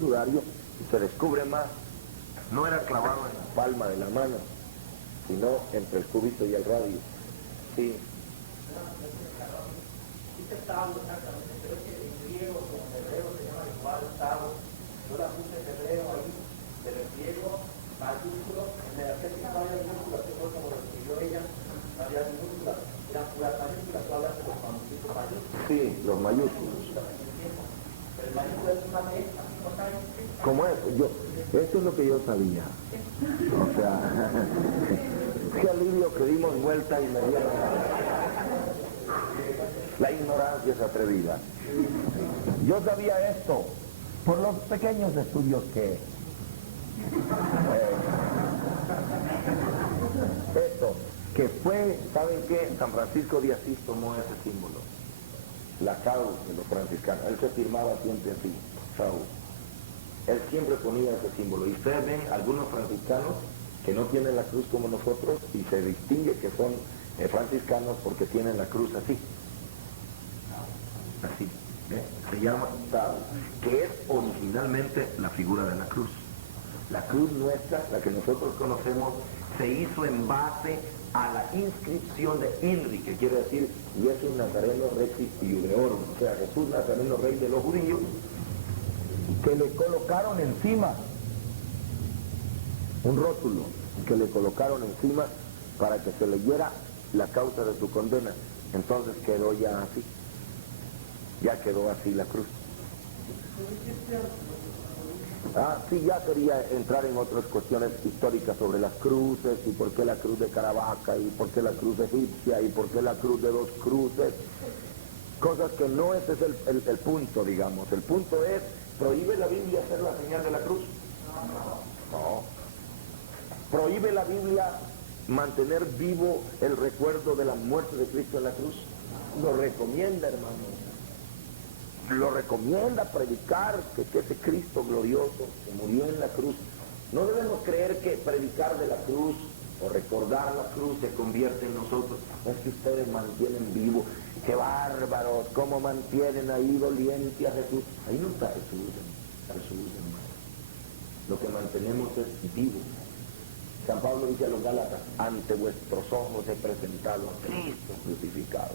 Sudario, se descubre más. No era clavado en la palma de la mano, sino entre el cúbito y el radio. Sí. Dice Sau exactamente, pero es que en griego como en hebreo se llama igual Sau. Yo la puse en hebreo ahí, pero en griego mayúsculo, en el arquetipo no había minúsculas, que fue como lo escribió ella, no había minúsculas, eran puras mayúsculas, tú hablas de los famositos mayúsculos. Sí, los mayúsculos. Pero el mayúsculo es una T, así no sabe. ¿Cómo es? Esto es lo que yo sabía. O sea, qué alivio que dimos vuelta y me dieron. La ignorancia es atrevida. Yo sabía esto por los pequeños estudios que... esto, que fue, ¿saben qué? San Francisco de Asís tomó ese símbolo. La Sau de los franciscanos. Él se firmaba siempre así, Sau. Él siempre ponía ese símbolo. Y ustedes ven algunos franciscanos que no tienen la cruz como nosotros y se distingue que son franciscanos porque tienen la cruz así. Así. Se llama Sau, que es originalmente la figura de la cruz. La cruz nuestra, la que nosotros conocemos, se hizo en base a la inscripción de INRI, que quiere decir Jesús Nazareno Rex Iudeorum, o sea, Jesús Nazareno Rey de los Judíos, que le colocaron encima un rótulo, que le colocaron encima para que se leyera la causa de su condena. Entonces quedó ya así, ya quedó así la cruz. Sí, ya quería entrar en otras cuestiones históricas sobre las cruces y por qué la cruz de Caravaca y por qué la cruz egipcia y por qué la cruz de dos cruces, cosas que no ese es el punto, digamos. El punto es, ¿prohíbe la Biblia hacer la señal de la cruz? No. ¿Prohíbe la Biblia mantener vivo el recuerdo de la muerte de Cristo en la cruz? Lo recomienda, hermano. Lo recomienda predicar que ese Cristo glorioso que murió en la cruz. No debemos creer que predicar de la cruz o recordar la cruz se convierte en nosotros. Es que ustedes mantienen vivo. ¡Qué bárbaros! ¿Cómo mantienen ahí doliente a Jesús? Ahí no está Jesús, hermano. Lo que mantenemos es vivo. San Pablo dice a los Gálatas, ante vuestros ojos he presentado a Cristo crucificado.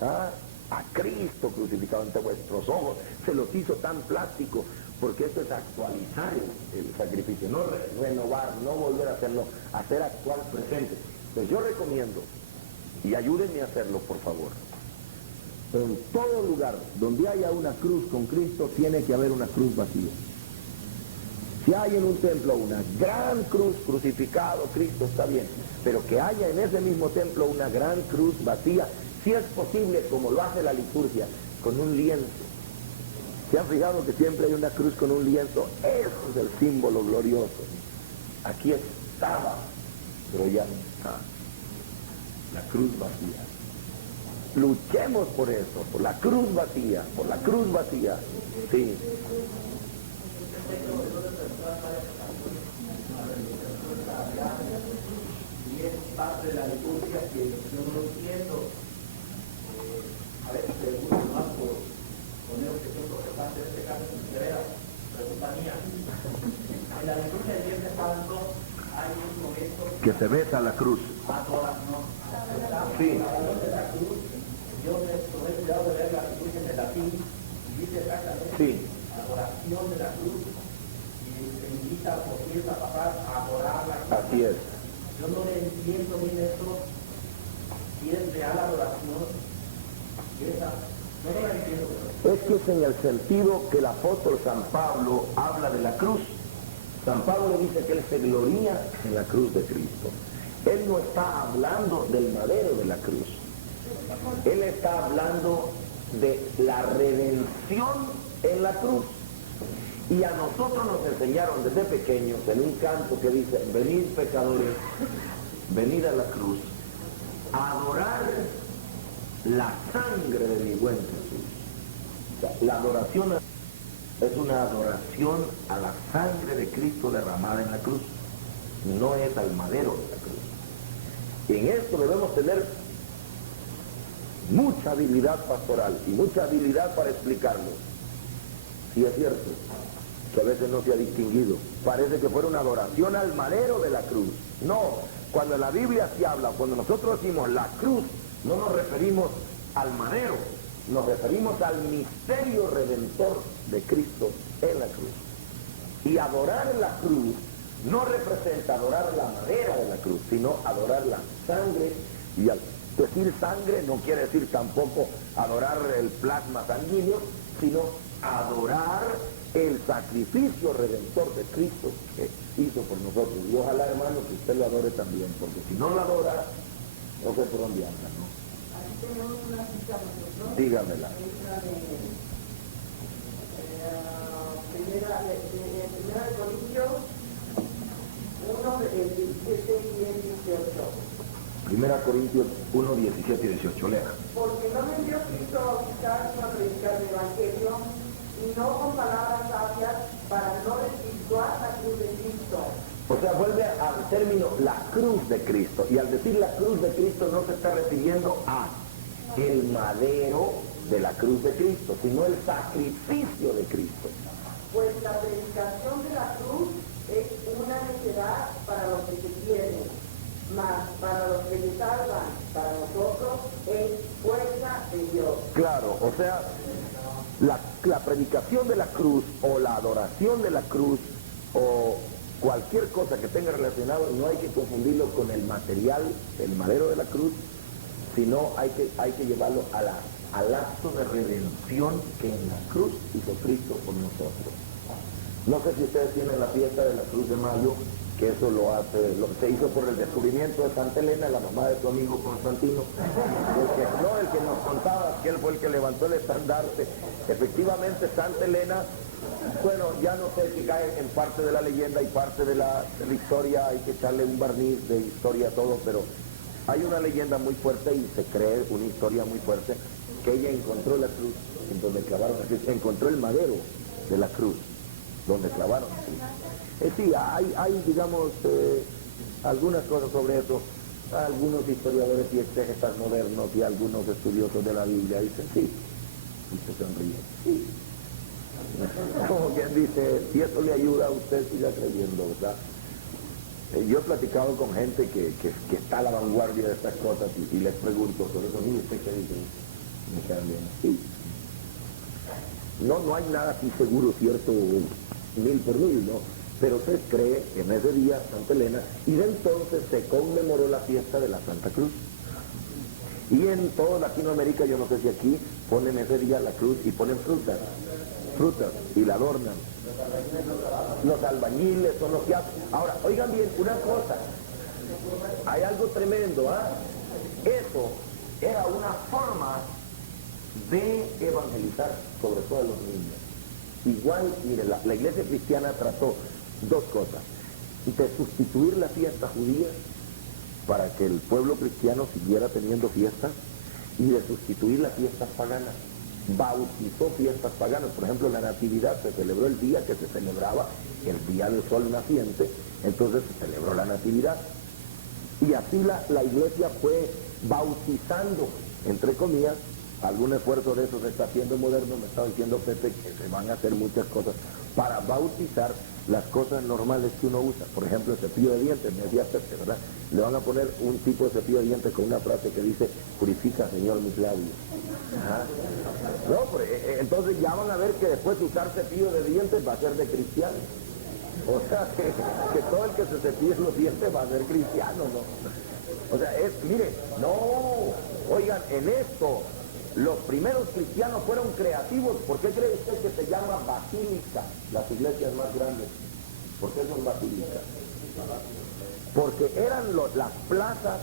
¿Ah? A Cristo crucificado ante vuestros ojos. Se los hizo tan plástico, porque esto es actualizar el sacrificio, no renovar, no volver a hacerlo, hacer actual presente. Pues yo recomiendo, y ayúdenme a hacerlo por favor, en todo lugar donde haya una cruz con Cristo, tiene que haber una cruz vacía. Si hay en un templo una gran cruz, crucificado Cristo, está bien, pero que haya en ese mismo templo una gran cruz vacía, si es posible, como lo hace la liturgia, con un lienzo. ¿Se han fijado que siempre hay una cruz con un lienzo? Eso es el símbolo glorioso. Aquí estaba, pero ya no está. La cruz vacía. Luchemos por eso, por la cruz vacía, por la cruz vacía. Sí. Y es parte de la liturgia que yo no entiendo. A veces pregunto más por poner objeción protestante, en este caso es severa pregunta mía. En la liturgia del Viernes Santo hay un momento Que se besa la cruz. adoración. Sí. De la cruz, yo me tomé cuidado de ver la liturgia en el latín y dice exactamente Sí. adoración de la cruz y se invita por cierta papá a adorar la cruz. Así es. Yo no le entiendo bien esto, si es real adoración, no la entiendo. Es que es en el sentido que el apóstol San Pablo habla de la cruz. San Pablo dice que él se gloría en la cruz de Cristo. Él no está hablando del madero de la cruz. Él está hablando de la redención en la cruz. Y a nosotros nos enseñaron desde pequeños en un canto que dice, venid pecadores, venid a la cruz, a adorar la sangre de mi buen Jesús. O sea, la adoración es una adoración a la sangre de Cristo derramada en la cruz, no es al madero de la cruz. Y en esto debemos tener mucha habilidad pastoral y mucha habilidad para explicarlo. Sí es cierto que a veces no se ha distinguido. Parece que fuera una adoración al madero de la cruz. No, cuando la Biblia se habla, cuando nosotros decimos la cruz, no nos referimos al madero, nos referimos al misterio redentor de Cristo en la cruz. Y adorar la cruz no representa adorar la madera de la cruz, sino adorar la sangre. Y al decir sangre no quiere decir tampoco adorar el plasma sanguíneo, sino adorar el sacrificio redentor de Cristo que hizo por nosotros. Y ojalá, hermano, que usted lo adore también, porque si no lo adora, no sé por dónde anda, ¿no? Ahí tenemos una cita nosotros. Dígamela. Primera de Corintios 1, 17 y 18. Primera Corintios 1, 17 y 18, lea. Porque no me envió Cristo a bautizar sino a predicar el Evangelio, y no con palabras sabias, para no desvirtuar la cruz de Cristo. O sea, vuelve al término la cruz de Cristo. Y al decir la cruz de Cristo no se está refiriendo a el madero de la cruz de Cristo, sino el sacrificio de Cristo. Pues la predicación de la cruz es una necedad para los que se pierden, mas para los que se salvan, para nosotros es fuerza de Dios. Claro, o sea, la predicación de la cruz o la adoración de la cruz o cualquier cosa que tenga relacionado, no hay que confundirlo con el material, el madero de la cruz, sino hay que llevarlo al acto de redención que en la cruz hizo Cristo por nosotros. No sé si ustedes tienen la fiesta de la Cruz de Mayo, que eso se hizo por el descubrimiento de Santa Elena, la mamá de tu amigo Constantino, el que nos contaba que él fue el que levantó el estandarte. Efectivamente, Santa Elena, bueno, ya no sé si cae en parte de la leyenda y parte de la historia, hay que echarle un barniz de historia a todo, pero hay una leyenda muy fuerte y se cree una historia muy fuerte, que ella encontró la cruz en donde clavaron a Cristo, encontró el madero de la cruz donde clavaron a Cristo. Sí, hay digamos, algunas cosas sobre eso. Algunos historiadores y exégetas modernos y algunos estudiosos de la Biblia dicen sí, y se sonríen, sí. Como quien dice, si eso le ayuda a usted, siga creyendo, ¿verdad? Yo he platicado con gente que está a la vanguardia de estas cosas y les pregunto sobre eso. ¿Y usted qué dice? Me quedan bien. Sí. No hay nada así seguro, cierto, 1000%, ¿no? Pero se cree en ese día Santa Elena, y de entonces se conmemoró la fiesta de la Santa Cruz. Y en toda Latinoamérica, yo no sé si aquí, ponen ese día la cruz y ponen frutas, y la adornan. Los albañiles son los que hacen. Ahora, oigan bien, una cosa, hay algo tremendo, ¿ah? Eso era una forma de evangelizar, sobre todo a los niños. Igual, mire, la iglesia cristiana trató dos cosas: de sustituir la fiesta judía para que el pueblo cristiano siguiera teniendo fiestas, y de sustituir las fiestas paganas. Bautizó fiestas paganas. Por ejemplo, la Natividad se celebró el día que se celebraba el día del sol naciente, entonces se celebró la Natividad. Y así la iglesia fue bautizando, entre comillas. Algún esfuerzo de eso se está haciendo moderno. Me estaba diciendo Pepe que se van a hacer muchas cosas para bautizar las cosas normales que uno usa. Por ejemplo, el cepillo de dientes, me decía Pepe, ¿verdad? Le van a poner un tipo de cepillo de dientes con una frase que dice: purifica, Señor, mis labios. Ajá. No, pues, entonces ya van a ver que después de usar cepillo de dientes va a ser de cristiano. O sea, que todo el que se cepille los dientes va a ser cristiano, ¿no? O sea, mire, no, oigan, en esto los primeros cristianos fueron creativos. ¿Por qué cree usted que se llama basílica las iglesias más grandes? ¿Por qué son basílicas? Porque eran las plazas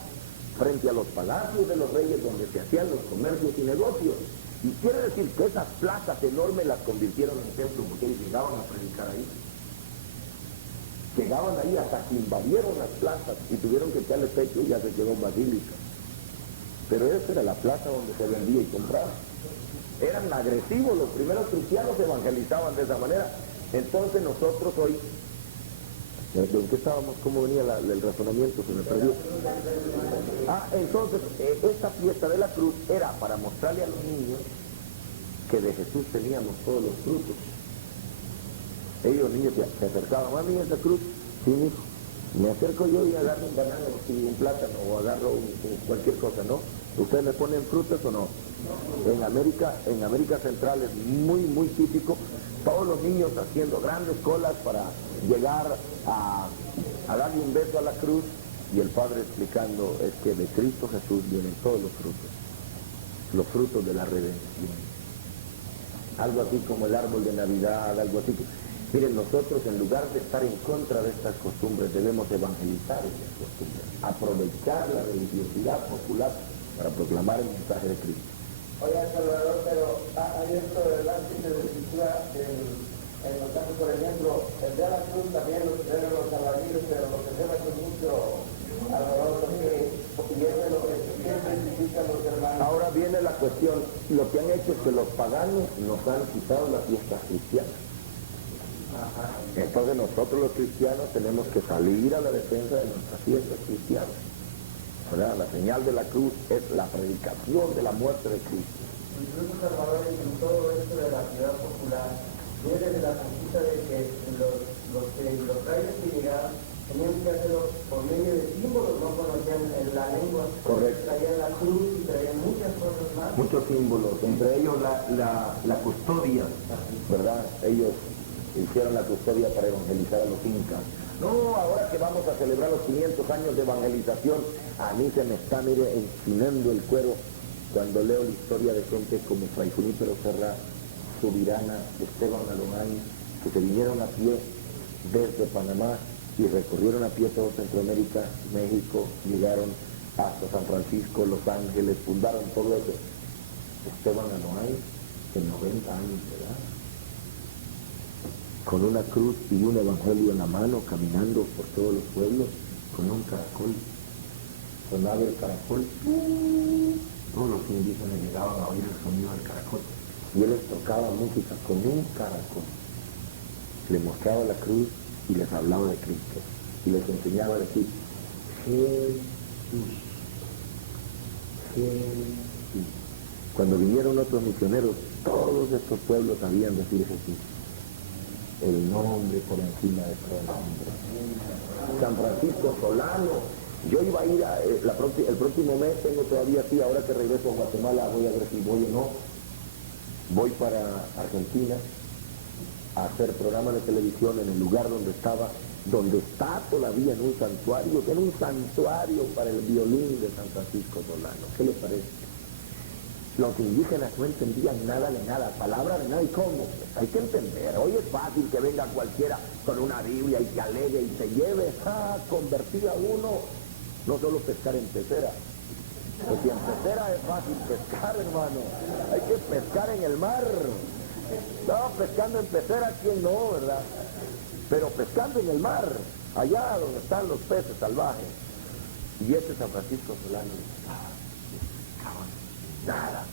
frente a los palacios de los reyes donde se hacían los comercios y negocios. Y quiere decir que esas plazas enormes las convirtieron en templos, porque ellos llegaban a predicar ahí. Llegaban ahí hasta que invadieron las plazas y tuvieron que echarle pecho y ya se quedó basílica. Pero esa era la plaza donde se vendía y compraba. Eran agresivos, los primeros cristianos se evangelizaban de esa manera. Entonces nosotros hoy, ¿en qué estábamos? ¿Cómo venía el razonamiento? Se me perdió. Entonces, esta fiesta de la cruz era para mostrarle a los niños que de Jesús teníamos todos los frutos. Ellos, niños, se acercaban: mami, esa cruz, sí, hijo. Me acerco yo y agarro un banano, un plátano, o agarro cualquier cosa, ¿no? ¿Ustedes le ponen frutas o no? En América Central es muy, muy típico. Todos los niños haciendo grandes colas para llegar a darle un beso a la cruz, y el padre explicando: es que de Cristo Jesús vienen todos los frutos de la redención. Algo así como el árbol de Navidad, algo así. Miren, nosotros, en lugar de estar en contra de estas costumbres, debemos evangelizar estas costumbres, aprovechar la religiosidad popular para proclamar el mensaje de Cristo. Oiga, Salvador, pero hay esto de la escritura en los casos, por ejemplo, el de la cruz también lo celebran los albañiles, pero lo celebran con mucho Salvador, porque viene lo que siempre critican los hermanos. Ahora viene la cuestión: lo que han hecho es que los paganos nos han quitado las fiestas cristianas. Entonces nosotros los cristianos tenemos que salir a la defensa de nuestras fiestas cristianas, ¿verdad? La señal de la cruz es la predicación de la muerte de Cristo. Incluso, Salvador, en todo esto de la ciudad popular, viene de la conquista de que los reyes que llegaban tenían que hacerlo por medio de símbolos, no conocían la lengua. Correcto. Traían la cruz y traían muchas cosas más. Muchos símbolos, entre ellos la custodia, ¿verdad? Ellos hicieron la custodia para evangelizar a los incas. No, ahora que vamos a celebrar los 500 años de evangelización, a mí se me está, mire, enchinando el cuero cuando leo la historia de gente como Fray Junípero Serra, Subirana, Esteban Alonay, que se vinieron a pie desde Panamá y recorrieron a pie todo Centroamérica, México, llegaron hasta San Francisco, Los Ángeles, fundaron todo eso. Esteban Alonay, en 90 años de edad, con una cruz y un evangelio en la mano, caminando por todos los pueblos, con un caracol, sonaba el caracol, todos los indígenas llegaban a oír el sonido del caracol, y él les tocaba música con un caracol, le mostraba la cruz y les hablaba de Cristo, y les enseñaba a decir: Jesús, Jesús. Cuando vinieron otros misioneros, todos estos pueblos sabían decir Jesús. el nombre por encima de todo nombre. San Francisco Solano. Yo iba a ir el próximo mes, tengo todavía aquí, ahora que regreso a Guatemala, voy a ver si voy o no. Voy para Argentina a hacer programa de televisión en el lugar donde está todavía en un santuario, que era un santuario para el violín de San Francisco Solano. ¿Qué les parece? Los indígenas no entendían nada de nada, palabra de nada. ¿Y cómo? Hay que entender. Hoy es fácil que venga cualquiera con una Biblia y que alegue y se lleve a convertir a uno, no solo pescar en pecera. Porque en pecera es fácil pescar, hermano. Hay que pescar en el mar. No, pescando en pecera, ¿quién no, verdad? Pero pescando en el mar, allá donde están los peces salvajes. Y San Francisco Solano nada,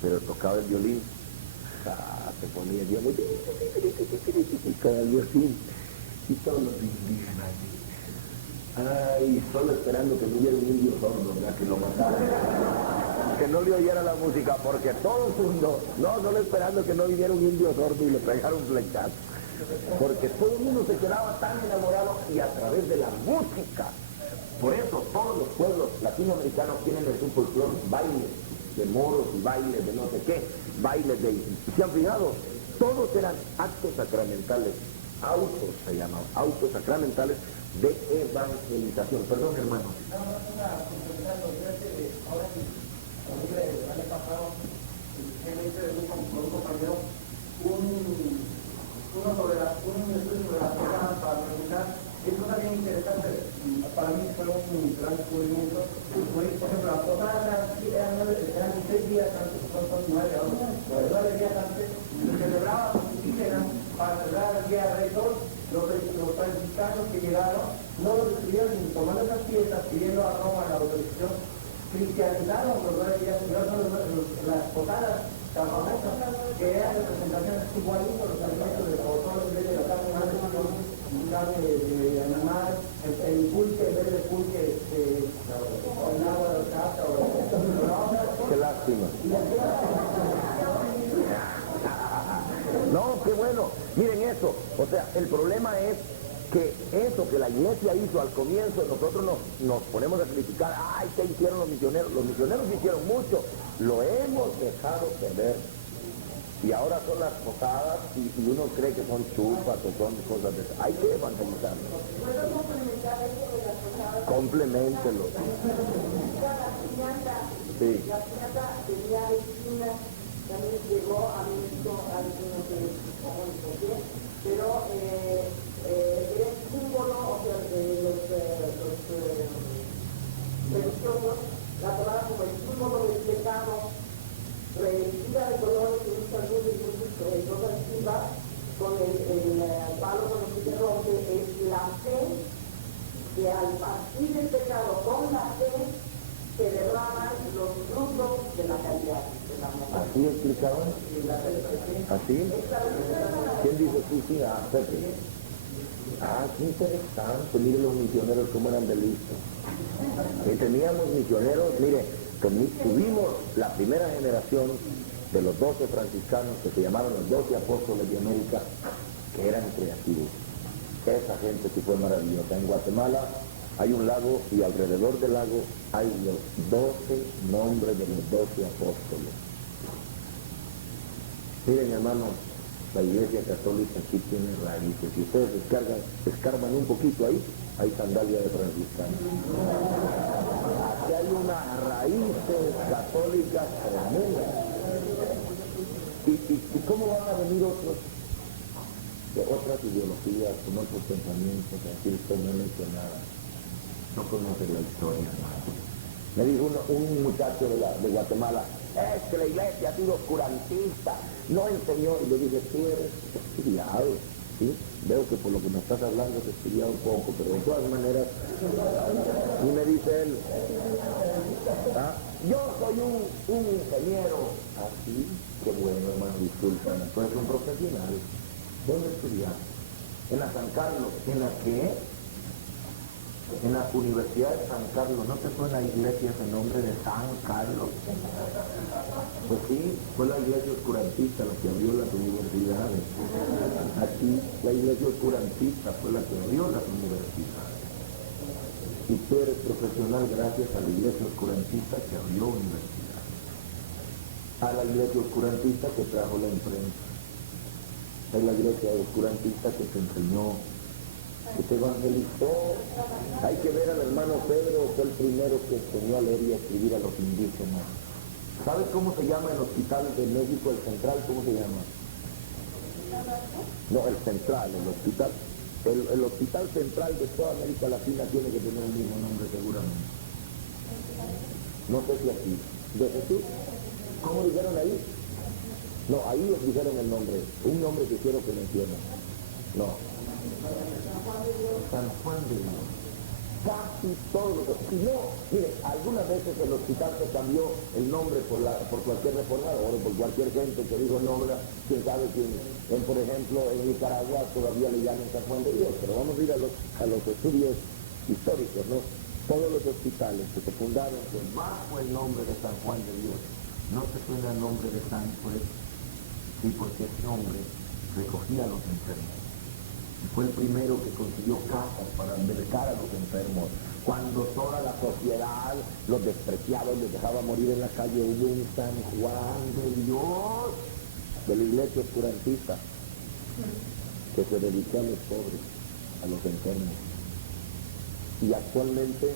pero tocaba el violín, se ponía el violín, con el violín, y todos los indígenas solo esperando que no hubiera un indio sordo, ¿verdad? Que lo matara, que no le oyera la música, porque todo el mundo, solo esperando que no viniera un indio sordo y le pegara un flechazo, porque todo el mundo se quedaba tan enamorado y a través de la música. Por eso todos los pueblos latinoamericanos tienen en su folclore bailes de moros y bailes de no sé qué, bailes de... ¿Se han fijado? Todos eran actos sacramentales, autos se llamaban, autos sacramentales de evangelización. Perdón, hermano. Ahora sí, el año pasado, un compañero, un estudio sobre las personas para preguntar. Es una bien interesante, para mí fue un gran descubrimiento. Por ejemplo, las posadas eran 6 días antes, son 9 ahora, 9 días antes, se celebraban los indígenas para celebrar el Día de Reyes. Los franciscanos que llegaron no los recibieron ni tomando esas fiestas, pidiendo a Roma la autorización, cristianizaron los 9 días, las posadas tan famosas, que eran representaciones igualitos, los alimentos de la en vez de la carne humana, carne de animal, el pulque, en vez de pulque, con agua de casa o... Qué lástima. No, qué bueno. Miren eso. O sea, el problema es que eso que la iglesia hizo al comienzo, nosotros nos ponemos a criticar. ¡Ay, qué hicieron los misioneros! Los misioneros hicieron mucho. Lo hemos dejado perder. Y ahora son las posadas y uno cree que son chupas o son cosas de... Hay que evangelizarlo. ¿Puedo complementar eso de las posadas? Compleméntelo. Sí. La piñata tenía vecinas, también llegó a México, a algunos de los pero era el símbolo, o sea, de los religiosos, la tomaba como el símbolo del pecado, revestida de colores que usan muchas cosas chivas, con el palo con el que se rompe, es la fe, que al partir del pecado con la fe se derraman los frutos de la caridad. ¿Así explicaban? ¿Así? ¿Quién dice sí? Pepe. Qué interesante. Miren los misioneros cómo eran de listos. Y teníamos misioneros, mire, tuvimos la primera generación de los 12 franciscanos que se llamaron los 12 apóstoles de América, que eran creativos. Esa gente que fue maravillosa. En Guatemala hay un lago y alrededor del lago hay los 12 nombres de los 12 apóstoles. Miren, hermanos, la Iglesia Católica aquí tiene raíces. Si ustedes escarban un poquito ahí, hay sandalia de franciscanos. Aquí hay unas raíces católicas tremendas. ¿Y cómo van a venir otros de otras ideologías, con otros pensamientos? Aquí usted no le nada. No conoce la historia, hermano. Me dijo un muchacho de Guatemala, es que la iglesia ha sido oscurantista, no enseñó. Y le dije, tú eres estudiado, ¿sí? Veo que por lo que me estás hablando has estudiado un poco, pero de todas maneras, y me dice él, yo soy un ingeniero. Así, qué bueno, hermano, disculpa, tú eres un profesional. ¿Dónde estudiaste? En la San Carlos. ¿En la qué? En la Universidad de San Carlos, ¿no te suena la iglesia ese nombre de San Carlos? Pues sí, fue la iglesia oscurantista la que abrió las universidades. Aquí la iglesia oscurantista fue la que abrió las universidades. Y tú eres profesional gracias a la iglesia oscurantista que abrió universidades. A la iglesia oscurantista que trajo la imprenta. A la iglesia oscurantista que te enseñó, que te evangelizó. Hay que ver al hermano Pedro, fue el primero que enseñó a leer y a escribir a los indígenas. ¿Sabes cómo se llama el hospital de México, el central? ¿Cómo se llama? No, el central, el hospital. El hospital central de toda América Latina tiene que tener el mismo nombre seguramente. No sé si aquí. ¿De Jesús? ¿Cómo dijeron ahí? No, ahí os dijeron el nombre. Un nombre que quiero que mencionen. No. San Juan de Dios. Casi todos los... Si no, mire, algunas veces el hospital se cambió el nombre por cualquier reformador o por cualquier gente que dijo nombre, quién sabe quién. Por ejemplo, en Nicaragua todavía le llaman San Juan de Dios, pero vamos a ir a los estudios históricos, ¿no? Todos los hospitales que se fundaron bajo el nombre de San Juan de Dios. ¿No se suena el nombre de San Juan? Sí, porque ese hombre recogía a los enfermos. Fue el primero que consiguió casas para albergar a los enfermos. Cuando toda la sociedad los despreciaba y los dejaba morir en la calle, hubo un San Juan de Dios de la iglesia oscurantista que se dedicó a los pobres, a los enfermos. Y actualmente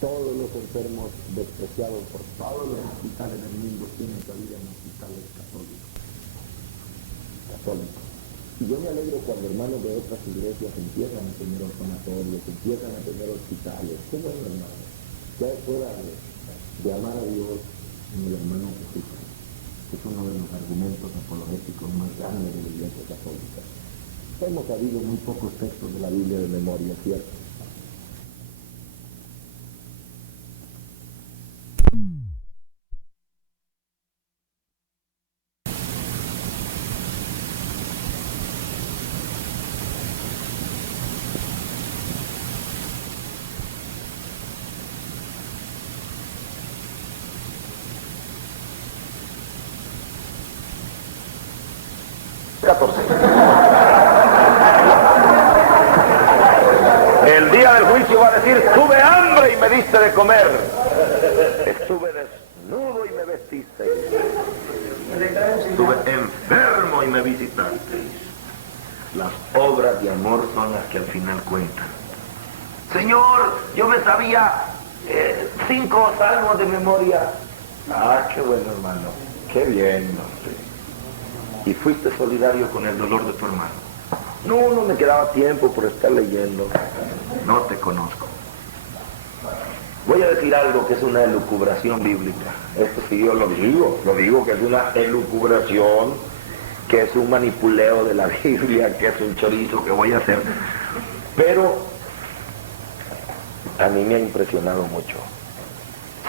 todos los enfermos despreciados por todos los hospitales del mundo tienen cabida en hospitales católicos. Y yo me alegro cuando hermanos de otras iglesias empiezan a tener orfanatorios, empiezan a tener hospitales. Qué bueno, hermano. Ya es hora de amar a Dios en el hermano Jesús. Es uno de los argumentos apologéticos más grandes de la iglesia católica. Hemos sabido muy pocos textos de la Biblia de memoria, ¿cierto? El día del juicio va a decir, tuve hambre y me diste de comer, estuve desnudo y me vestiste, estuve enfermo y me visitaste. Las obras de amor son las que al final cuentan. Señor, yo me sabía 5 salmos de memoria. Ah, qué bueno, hermano, qué bien, hombre. Y fuiste solidario con el dolor de tu hermano. No me quedaba tiempo por estar leyendo. No te conozco. Voy a decir algo que es una elucubración bíblica. Esto sí yo lo digo que es una elucubración, que es un manipuleo de la Biblia, que es un chorizo que voy a hacer. Pero a mí me ha impresionado mucho.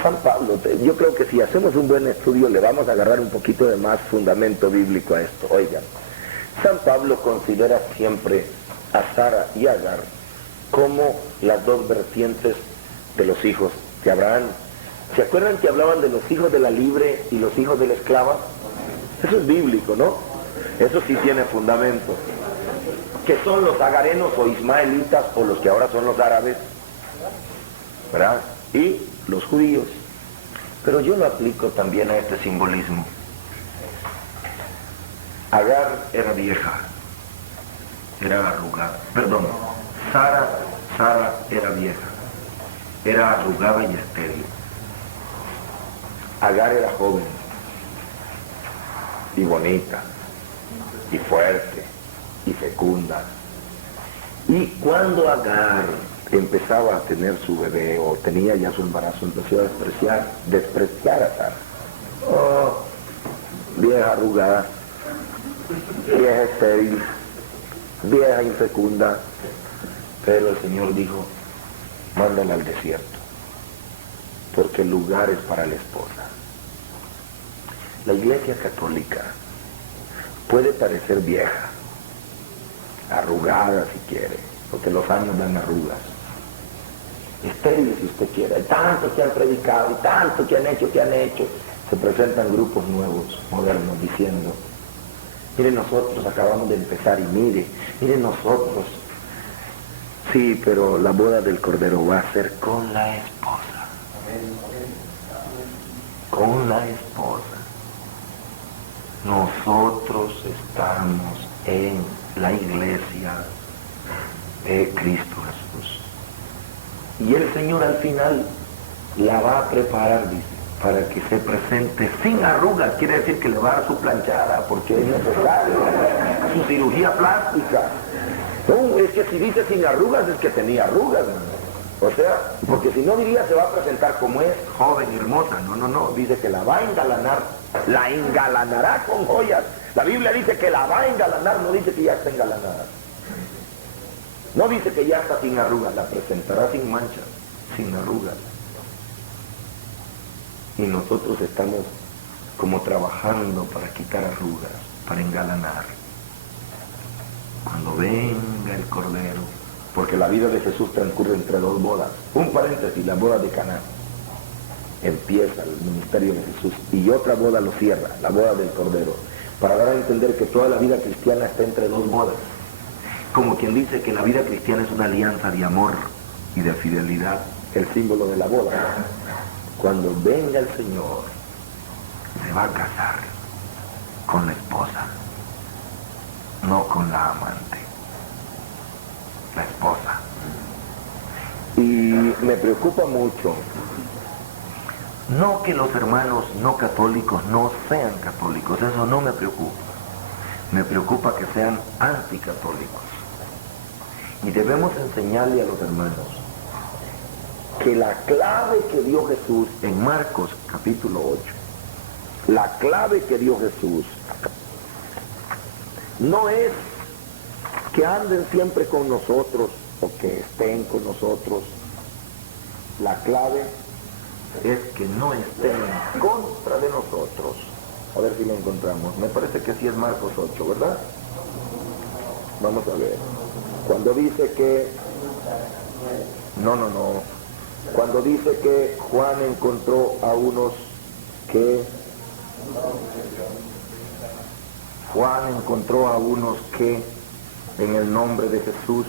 San Pablo, yo creo que si hacemos un buen estudio le vamos a agarrar un poquito de más fundamento bíblico a esto. Oigan, San Pablo considera siempre a Sara y a Agar como las dos vertientes de los hijos de Abraham. ¿Se acuerdan que hablaban de los hijos de la libre y los hijos de la esclava? Eso es bíblico, ¿no? Eso sí tiene fundamento. Que son los agarenos o ismaelitas o los que ahora son los árabes, ¿verdad? Y los judíos. Pero yo lo aplico también a este simbolismo. Agar era vieja, era arrugada, perdón, Sara era vieja, era arrugada y estéril. Agar era joven y bonita y fuerte y fecunda. Y cuando Agar empezaba a tener su bebé o tenía ya su embarazo, empezó a despreciar a Sara. Oh, vieja arrugada, vieja estéril, vieja infecunda. Pero el Señor dijo, mándala al desierto, porque el lugar es para la esposa. La Iglesia Católica puede parecer vieja, arrugada si quiere, porque los años dan arrugas. estériles si usted quiere. Hay tantos que han predicado y tantos que han hecho. Se presentan grupos nuevos, modernos, diciendo, mire, nosotros acabamos de empezar y mire nosotros. Sí, pero la boda del Cordero va a ser con la esposa. Con la esposa. Nosotros estamos en la iglesia de Cristo Jesús. Y el Señor al final la va a preparar, dice, para que se presente sin arrugas. Quiere decir que le va a dar su planchada, porque es necesario su cirugía plástica. No, es que si dice sin arrugas, es que tenía arrugas, ¿no? O sea, porque si no diría se va a presentar como es, joven y hermosa. No, dice que la va a engalanar, la engalanará con joyas. La Biblia dice que la va a engalanar, no dice que ya está engalanada. No dice que ya está sin arrugas, la presentará sin manchas, sin arrugas. Y nosotros estamos como trabajando para quitar arrugas, para engalanar. Cuando venga el Cordero, porque la vida de Jesús transcurre entre dos bodas. Un paréntesis, la boda de Caná. Empieza el ministerio de Jesús y otra boda lo cierra, la boda del Cordero, para dar a entender que toda la vida cristiana está entre dos bodas. Como quien dice que la vida cristiana es una alianza de amor y de fidelidad, el símbolo de la boda. Cuando venga el Señor, se va a casar con la esposa, no con la amante, la esposa. Y me preocupa mucho, no que los hermanos no católicos no sean católicos, eso no me preocupa. Me preocupa que sean anticatólicos. Y debemos enseñarle a los hermanos que la clave que dio Jesús en Marcos capítulo 8, la clave que dio Jesús no es que anden siempre con nosotros o que estén con nosotros. La clave es que no estén en contra de nosotros. A ver si lo encontramos. Me parece que sí es Marcos 8, ¿verdad? Vamos a ver. Cuando dice que... No. Cuando dice que Juan encontró a unos que... Juan encontró a unos que en el nombre de Jesús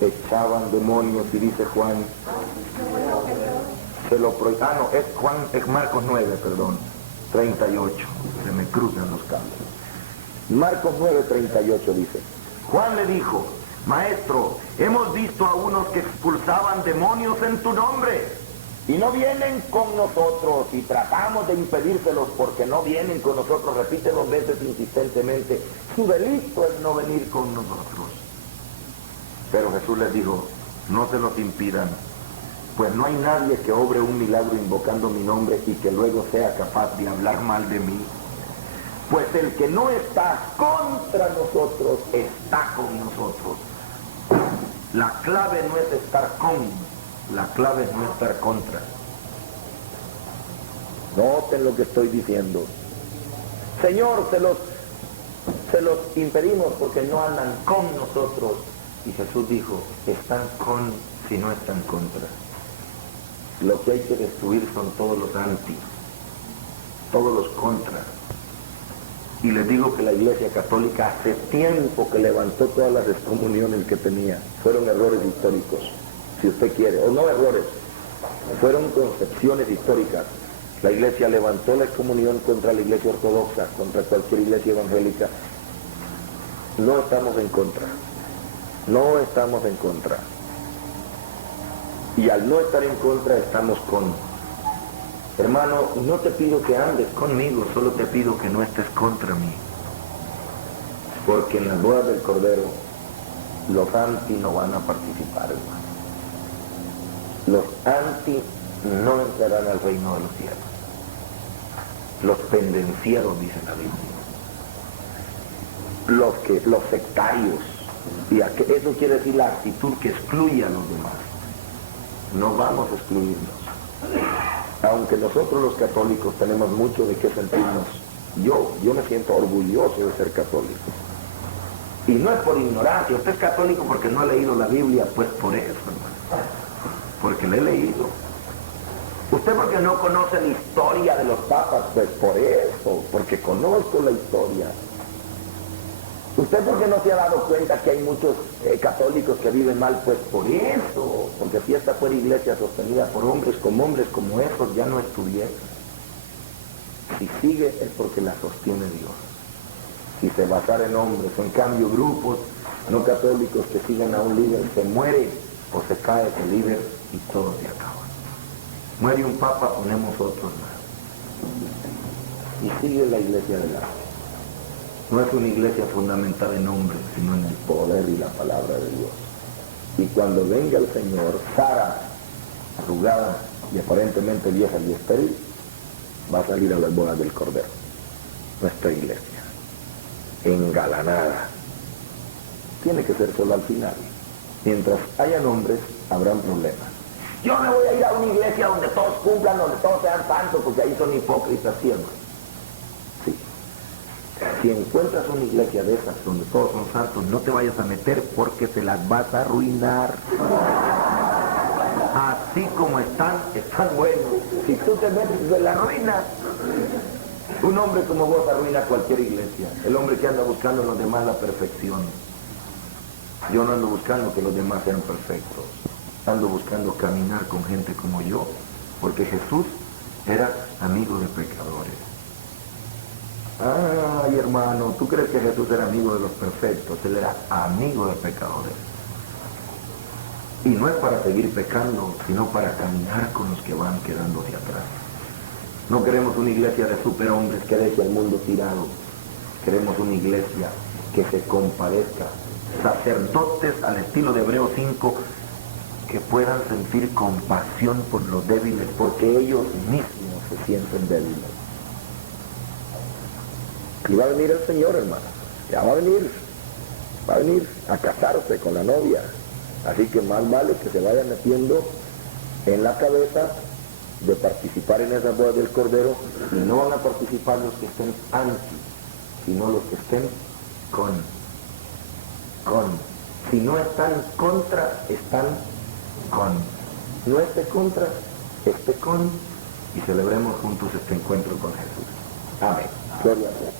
echaban demonios, y dice Juan, se lo prohibieron. Ah, no, es Juan, es Marcos 9, perdón, 38, se me cruzan los cables. Marcos 9, 38 dice, Juan le dijo, Maestro, hemos visto a unos que expulsaban demonios en tu nombre y no vienen con nosotros, y tratamos de impedírselos porque no vienen con nosotros. Repite 2 veces insistentemente, su delito es no venir con nosotros. Pero Jesús les dijo, no se los impidan, pues no hay nadie que obre un milagro invocando mi nombre y que luego sea capaz de hablar mal de mí. Pues el que no está contra nosotros, está con nosotros. La clave no es estar con, la clave es no estar contra. Noten lo que estoy diciendo. Señor, se los impedimos porque no andan con nosotros. Y Jesús dijo, están con si no están contra. Lo que hay que destruir son todos los anti, todos los contra. Y les digo que la Iglesia Católica hace tiempo que levantó todas las excomuniones que tenía. Fueron errores históricos, si usted quiere, o no errores, fueron concepciones históricas. La Iglesia levantó la excomunión contra la Iglesia Ortodoxa, contra cualquier iglesia evangélica. No estamos en contra. No estamos en contra. Y al no estar en contra estamos con. Hermano, no te pido que andes conmigo, solo te pido que no estés contra mí. Porque en las bodas del Cordero los anti no van a participar, hermano. Los anti no entrarán al reino de los cielos. Los pendencieros, dice la Biblia. Los sectarios. Y eso quiere decir la actitud que excluye a los demás. No vamos a excluirnos. Aunque nosotros los católicos tenemos mucho de qué sentirnos. Yo me siento orgulloso de ser católico. Y no es por ignorancia. Usted es católico porque no ha leído la Biblia, pues por eso, hermano. Porque le he leído. Usted porque no conoce la historia de los papas, pues por eso, porque conozco la historia. Usted porque no se ha dado cuenta que hay muchos católicos que viven mal, pues por eso, porque si esta fuera iglesia sostenida por hombres como esos, ya no estuviera. Si sigue es porque la sostiene Dios. Si se basara en hombres, en cambio grupos no católicos que sigan a un líder, se muere o se cae el líder y todo se acaba. Muere un papa, ponemos otros más. Y sigue la iglesia de la fe. No es una iglesia fundamentada en hombres, sino en el poder y la palabra de Dios. Y cuando venga el Señor, Sara, arrugada y aparentemente vieja y estéril, va a salir a las bodas del Cordero. Nuestra iglesia, engalanada. Tiene que ser solo al final. Mientras hayan hombres, habrán problemas. Yo me voy a ir a una iglesia donde todos cumplan, donde todos sean santos, porque ahí son hipócritas, ¿sí, hermano? Sí. Si encuentras una iglesia de esas donde todos son santos, no te vayas a meter porque te las vas a arruinar. Así como están buenos. Si tú te metes, se la arruinas. Un hombre como vos arruina cualquier iglesia. El hombre que anda buscando en los demás la perfección. Yo no ando buscando que los demás sean perfectos. Ando buscando caminar con gente como yo, porque Jesús era amigo de pecadores. Ay, hermano, ¿tú crees que Jesús era amigo de los perfectos? Él era amigo de pecadores. Y no es para seguir pecando, sino para caminar con los que van quedándose atrás. No queremos una iglesia de superhombres que deje al mundo tirado. Queremos una iglesia que se compadezca. Sacerdotes al estilo de Hebreos 5, que puedan sentir compasión por los débiles, porque ellos mismos se sienten débiles. Y va a venir el Señor, hermano. Ya va a venir a casarse con la novia. Así que más vale que se vayan metiendo en la cabeza de participar en esa boda del Cordero, y no van a participar los que estén anti, sino los que estén con. Si no están contra, están con. No esté contra, esté con, y celebremos juntos este encuentro con Jesús. Amén. Gloria a Dios.